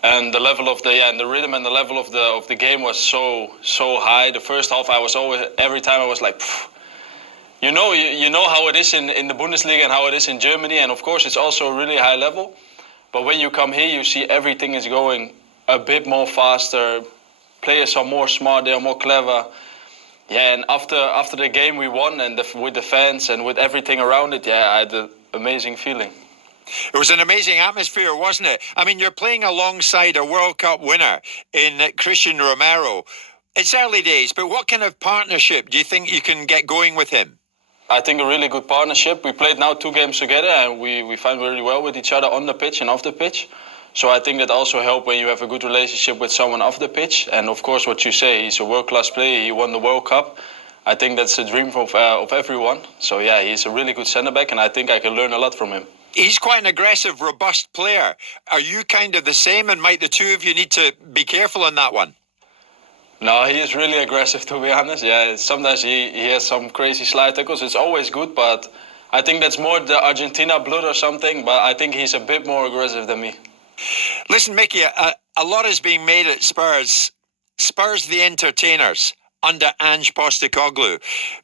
and the level of the rhythm and the level of the game was so high. The first half, every time I was like, phew. You know how it is in the Bundesliga and how it is in Germany, and of course it's also a really high level. But when you come here, you see everything is going a bit more faster. Players are more smart, they are more clever. Yeah, and after the game we won, and with the fans and with everything around it, I had an amazing feeling. It was an amazing atmosphere, wasn't it? I mean, you're playing alongside a World Cup winner in Christian Romero. It's early days, but what kind of partnership do you think you can get going with him? I think a really good partnership. We played now 2 games together, and we find really well with each other on the pitch and off the pitch. So I think that also helps when you have a good relationship with someone off the pitch. And of course, what you say, he's a world-class player. He won the World Cup. I think that's a dream of everyone. So yeah, he's a really good centre-back, and I think I can learn a lot from him. He's quite an aggressive, robust player. Are you kind of the same, and might the two of you need to be careful on that one? No, he is really aggressive, to be honest. Yeah, sometimes he has some crazy slide tackles. It's always good, but I think that's more the Argentina blood or something. But I think he's a bit more aggressive than me. Listen, Mickey, a lot is being made at Spurs. Spurs the entertainers under Ange Postecoglou.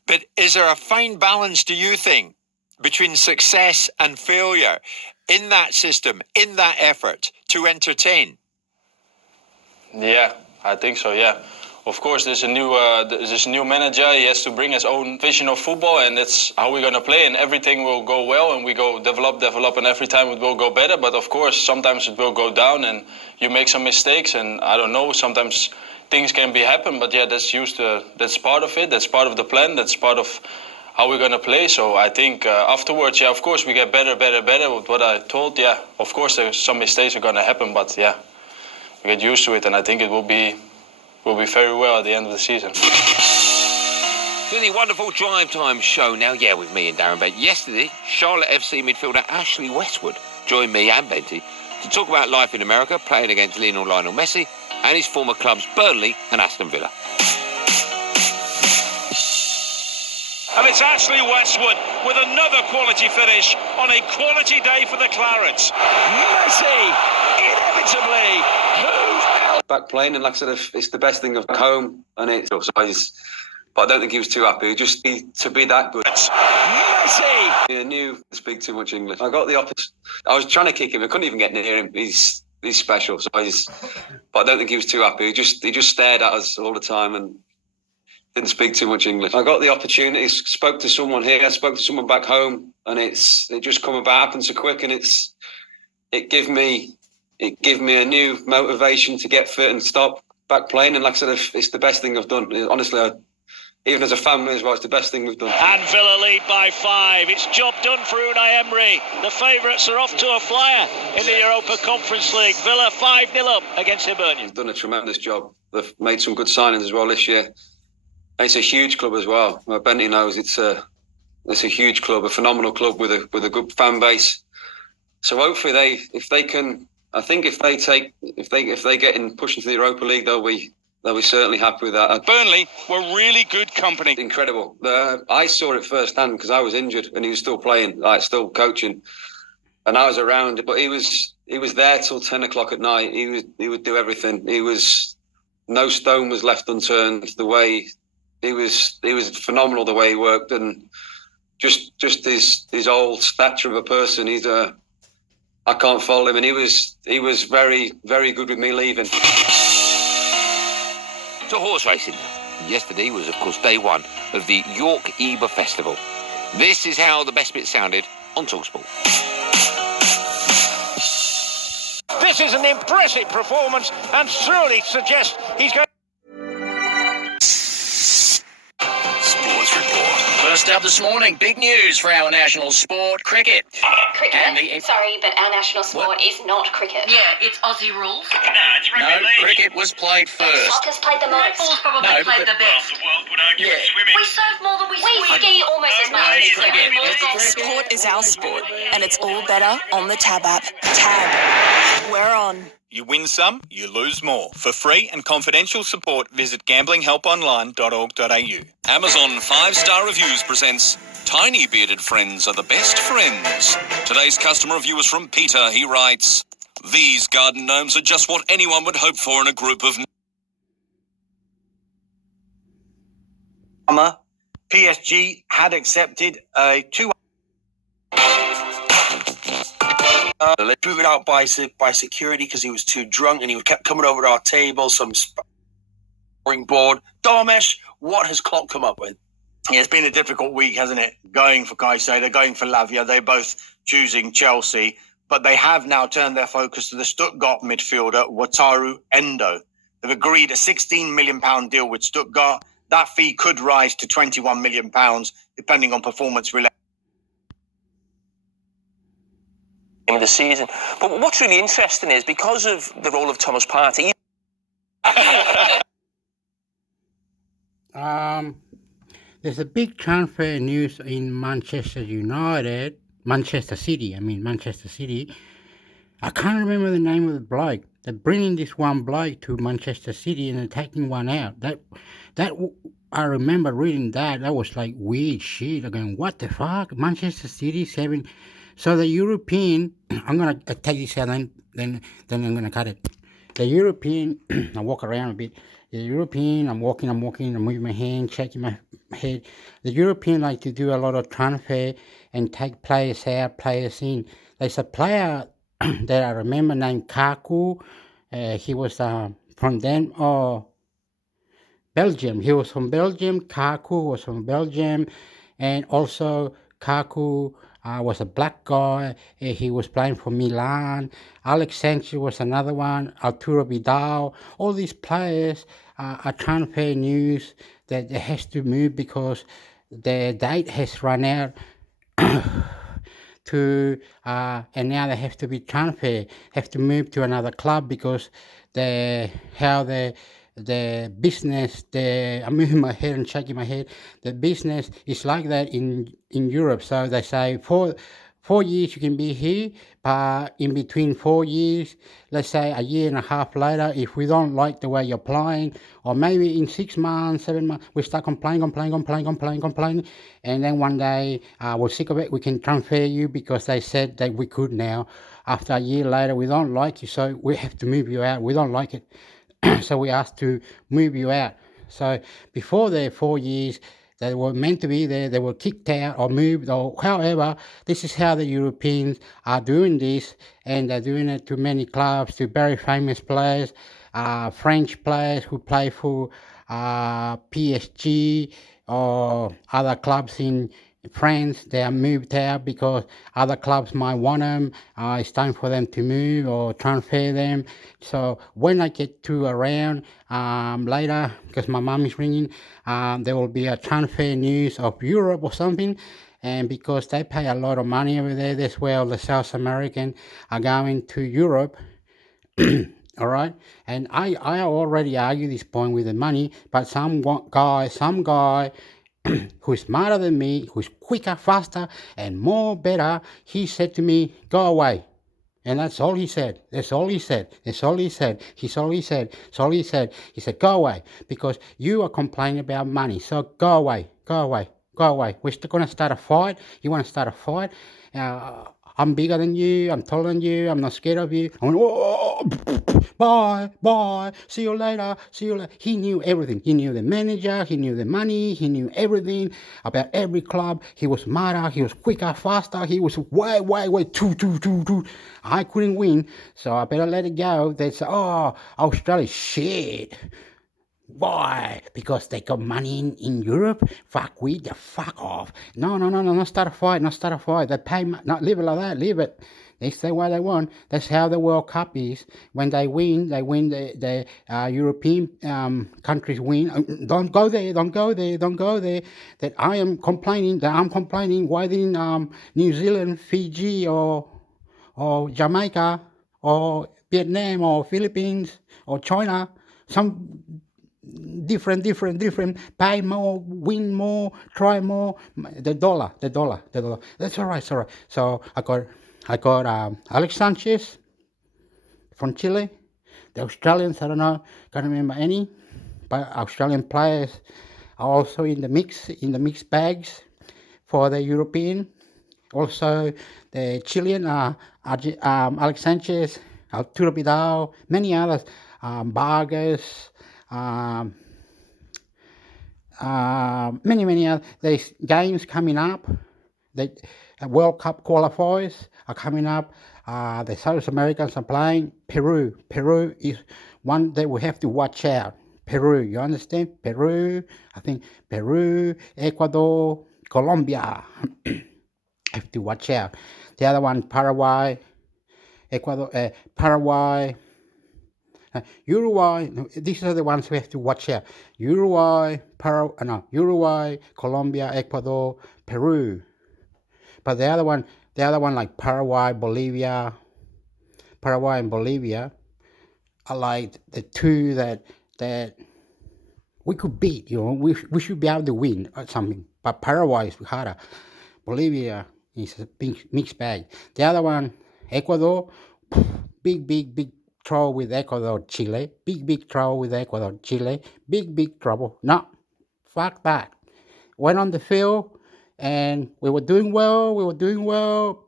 But is there a fine balance, do you think, between success and failure in that system, in that effort to entertain? Yeah, I think so, yeah. Of course, there's a new manager. He has to bring his own vision of football, and that's how we're going to play. And everything will go well, and we go develop, and every time it will go better. But of course, sometimes it will go down, and you make some mistakes. And I don't know, sometimes things can happen. But yeah, that's part of it. That's part of the plan. That's part of how we're going to play. So I think afterwards, of course, we get better with what I told. Yeah, of course, there's some mistakes are going to happen, but yeah, we get used to it, and I think it will be very well at the end of the season. To the wonderful Drive Time show now, with me and Darren Bent. Yesterday, Charlotte FC midfielder Ashley Westwood joined me and Benty to talk about life in America, playing against Lionel Messi and his former clubs Burnley and Aston Villa. And it's Ashley Westwood with another quality finish on a quality day for the Clarets. Messi, inevitably, back playing, and like I said, it's the best thing of home, and it's but I don't think he was too happy. Just to be that good. Messi! I knew to speak too much English. I got the opposite. I was trying to kick him. I couldn't even get near him. He's special. So but I don't think he was too happy. He just stared at us all the time and didn't speak too much English. I got the opportunity. Spoke to someone here. I spoke to someone back home, and it just come about, happened so quick, and it gave me a new motivation to get fit and stop back playing. And like I said, it's the best thing I've done. Honestly, even as a family as well, it's the best thing we've done. And Villa lead by 5. It's job done for Unai Emery. The favourites are off to a flyer in the Europa Conference League. Villa 5-0 up against Hibernian. They've done a tremendous job. They've made some good signings as well this year. And it's a huge club as well. Benty knows it's a huge club, a phenomenal club with a good fan base. So hopefully if they get in push into the Europa League, they'll be certainly happy with that. Burnley were really good company. Incredible. I saw it firsthand because I was injured and he was still playing, still coaching, and I was around. But he was there till 10 o'clock at night. He would do everything. No stone was left unturned. The way he was phenomenal. The way he worked, and just his old stature of a person. I can't fault him, and he was very, very good with me leaving. To horse racing. Yesterday was, of course, day one of the York Eber Festival. This is how the best bit sounded on TalkSport. This is an impressive performance and surely suggests he's going... Sports Report. First up this morning, big news for our national sport, cricket. Cricket? Sorry, but our national sport is not cricket. Yeah, it's Aussie rules. it's No, cricket was played first. Soccer's played the most. Football's probably played the best. We surf more than we swim. We ski almost as much. Sport is our sport, and it's all better on the Tab app. Tab. We're on. You win some, you lose more. For free and confidential support, visit gamblinghelponline.org.au. Amazon 5-star Reviews presents Tiny Bearded Friends are the best friends. Today's customer review is from Peter. He writes, "These garden gnomes are just what anyone would hope for in a group of... PSG had accepted a 2... driven out by security because he was too drunk and he kept coming over to our table, some sparring board. Dormesh, what has Klopp come up with? Yeah, it's been a difficult week, hasn't it? Going for Caicedo, going for Lavia. They're both choosing Chelsea, but they have now turned their focus to the Stuttgart midfielder, Wataru Endo. They've agreed a £16 million deal with Stuttgart. That fee could rise to £21 million, depending on performance related. Of the season. But what's really interesting is because of the role of Thomas Partey. There's a big transfer news in Manchester City. I can't remember the name of the bloke. They're bringing this one bloke to Manchester City and they're taking one out. That I remember reading that. That was like weird shit. I'm going, what the fuck? Manchester City's having... So the European, I'm going to take this out, then I'm going to cut it. The European, I walk around a bit. The European, I'm walking, I'm moving my hand, shaking my head. The European like to do a lot of transfer and take players out, players in. There's a player that I remember named Kaku. He was from Belgium. He was from Belgium. Kaku was from Belgium. And also Kaku... was a black guy. He was playing for Milan. Alex Sanchez was another one. Arturo Vidal. All these players are transfer news that they has to move because their date has run out. And now they have to be transferred. Have to move to another club because the business, I'm moving my head and shaking my head. The business is like that in Europe. So they say 4 years you can be here, but in between 4 years, let's say a year and a half later, if we don't like the way you're playing, or maybe in 6 months, 7 months, we start complaining, and then one day we're sick of it, we can transfer you because they said that we could now. After a year later, we don't like you, so we have to move you out. We don't like it. So we asked to move you out. So before the 4 years, they were meant to be there, they were kicked out or moved or however. This is how the Europeans are doing this, and they're doing it to many clubs, to very famous players, French players who play for PSG or other clubs in friends, they are moved out because other clubs might want them. It's time for them to move or transfer them. So when I get to around later, because my mum is ringing, there will be a transfer news of Europe or something. And because they pay a lot of money over there, as well, the South American are going to Europe. All right, and I already argue this point with the money, but some guy who's smarter than me, who's quicker, faster, and more better, he said to me, "Go away." And that's all he said. That's all he said. That's all he said. He's all he said. That's all he said. He said, "Go away, because you are complaining about money. So go away. Go away. Go away. We're still gonna start a fight. You want to start a fight? I'm bigger than you. I'm taller than you. I'm not scared of you." I went, "Oh, bye. See you later. See you later." He knew everything. He knew the manager. He knew the money. He knew everything about every club. He was smarter. He was quicker, faster. He was way too. I couldn't win, so I better let it go. They say, "Oh, Australia, shit. Why? Because they got money in Europe? Fuck, we the fuck off." No, not start a fight. They pay, not leave it like that, leave it. They say what they want. That's how the World Cup is. When they win the European countries win. Don't go there. That I'm complaining. Why didn't New Zealand, Fiji, or Jamaica, or Vietnam, or Philippines, or China, some different, pay more, win more, try more, the dollar. That's all right. So I got Alex Sanchez from Chile. The Australians, I don't know, can't remember any, but Australian players are also in the mix bags for the European. Also, the Chilean, Alex Sanchez, Arturo Vidal, many others, Vargas, many others. There's games coming up. The World Cup qualifiers are coming up. The South Americans are playing. Peru is one that we have to watch out. Peru, you understand? Peru, I think Peru, Ecuador, Colombia. Have to watch out. The other one, Paraguay, Ecuador, Paraguay, Uruguay. These are the ones we have to watch out. Uruguay, Colombia, Ecuador, Peru. But the other one like Paraguay and Bolivia are like the two that we could beat. You know, we should be able to win or something. But Paraguay is harder. Bolivia is a big mixed bag. The other one, Ecuador, big trouble with Ecuador, Chile. Big trouble with Ecuador, Chile. Big trouble. No, fuck that. Went on the field and we were doing well.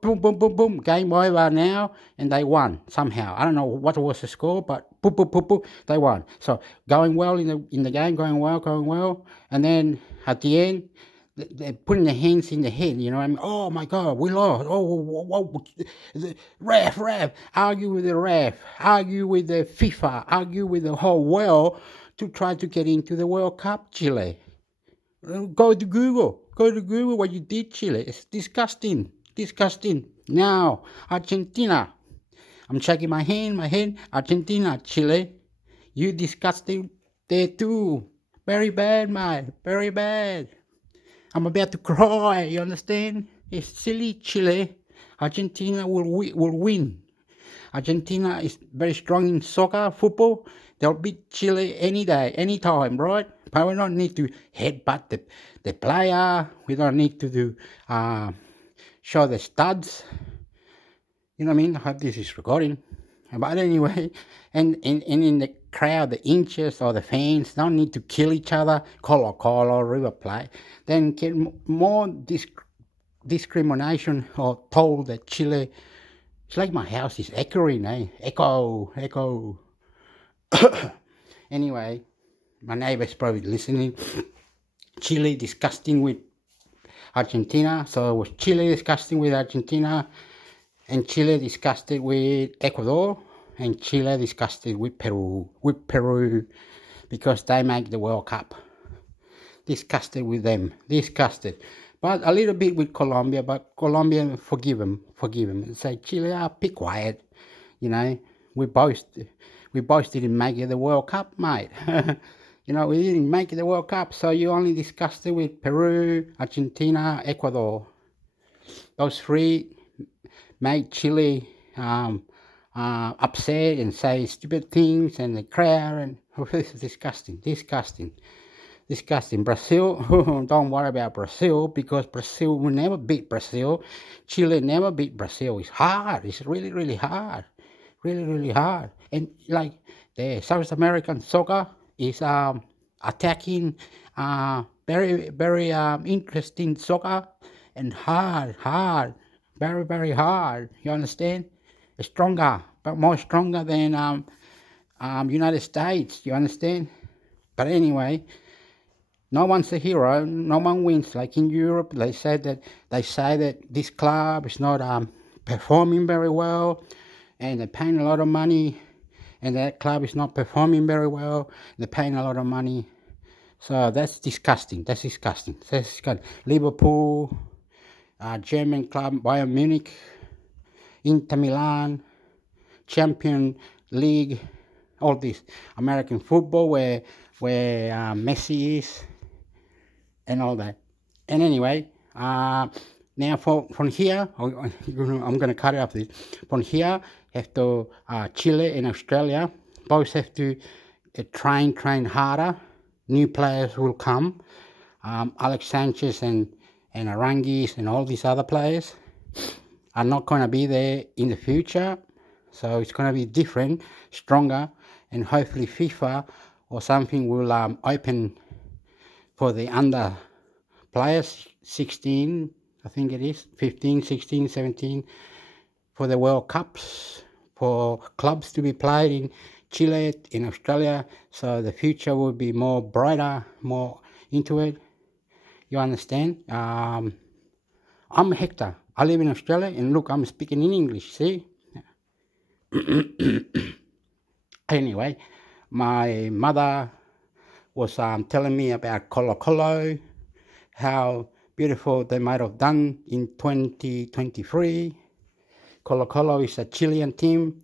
Boom. Game over now, and they won somehow. I don't know what was the score, but boom, they won. So going well in the game, going well, and then at the end, they're putting their hands in the head, you know what I mean? Oh my God, we lost. The ref, argue with the ref, argue with the FIFA, argue with the whole world to try to get into the World Cup, Chile. Go to Google what you did, Chile. It's disgusting. Now, Argentina. I'm shaking my head. Argentina, Chile. You disgusting there too. Very bad, mate. Very bad. I'm about to cry, you understand? It's silly, Chile. Argentina will win. Argentina is very strong in soccer, football. They'll beat Chile any day, any time, right? But we don't need to headbutt the player. We don't need to show the studs. You know what I mean? I hope this is recording. But anyway, and in the crowd, the inches or the fans don't need to kill each other, Colo, River Plate. Then get more discrimination or told that Chile, it's like my house is echoing, Echo. Anyway, my neighbor's probably listening. Chile disgusting with Argentina, so it was Chile disgusting with Argentina, and Chile disgusted with Ecuador, and Chile disgusted with Peru, because they make the World Cup. Disgusted with them. but a little bit with Colombia. But Colombia, forgive them, and say Chile, be quiet. You know, we both didn't make it the World Cup, mate. You know, we didn't make it the World Cup, so you only discussed it with Peru, Argentina, Ecuador. Those three made Chile upset and say stupid things, and the crowd, and this is disgusting. Brazil, don't worry about Brazil, because Brazil will never beat Brazil. Chile never beat Brazil. It's hard. It's really, really hard. Really hard. And like the South American soccer is attacking very, very interesting soccer, and hard, very, very hard. You understand? Stronger, but more stronger than United States. You understand? But anyway, no one's a hero. No one wins. Like in Europe, they say that this club is not performing very well, and they're paying a lot of money, and that club is not performing very well. They're paying a lot of money, so that's disgusting. Liverpool, German club, Bayern Munich, Inter Milan, Champion League, all this American football where Messi is, and all that. And anyway, now from here, I'm going to cut it off this. From here, have to Chile and Australia both have to train harder. New players will come. Alex Sanchez and Arangis and all these other players are not going to be there in the future. So it's going to be different, stronger, and hopefully FIFA or something will open for the under players, 16, I think it is, 15, 16, 17, for the World Cups, for clubs to be played in Chile, in Australia, so the future will be more brighter, more into it. You understand? I'm Hector. I live in Australia, and look, I'm speaking in English, see? Anyway, my mother was telling me about Colo Colo, how beautiful they might have done in 2023. Colo Colo is a Chilean team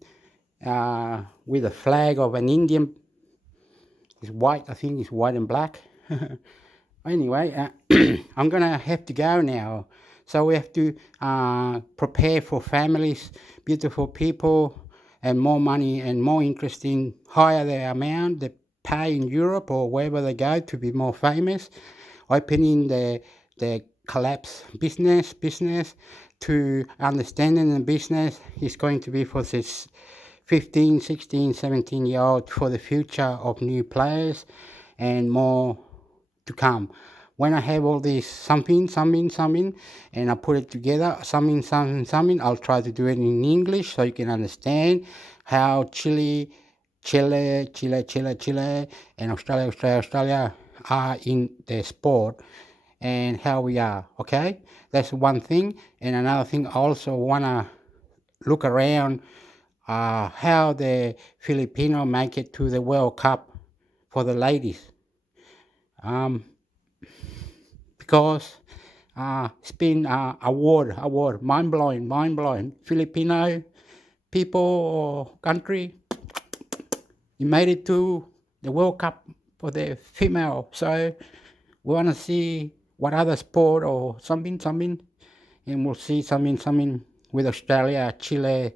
with a flag of an Indian. It's white, I think it's white and black. Anyway, I'm going to have to go now. So we have to prepare for families, beautiful people, and more money and more interesting, higher the amount they pay in Europe or wherever they go to be more famous, opening the collapse business to understanding the business is going to be for this 15, 16, 17-year-old for the future of new players and more to come. When I have all this something, and I put it together, something, I'll try to do it in English so you can understand how Chile, and Australia are in the sport and how we are, okay? That's one thing. And another thing, I also want to look around how the Filipino make it to the World Cup for the ladies. Because it's been award, mind-blowing. Filipino people or country, you made it to the World Cup for the female. So we want to see what other sport or something, and we'll see something with Australia, Chile,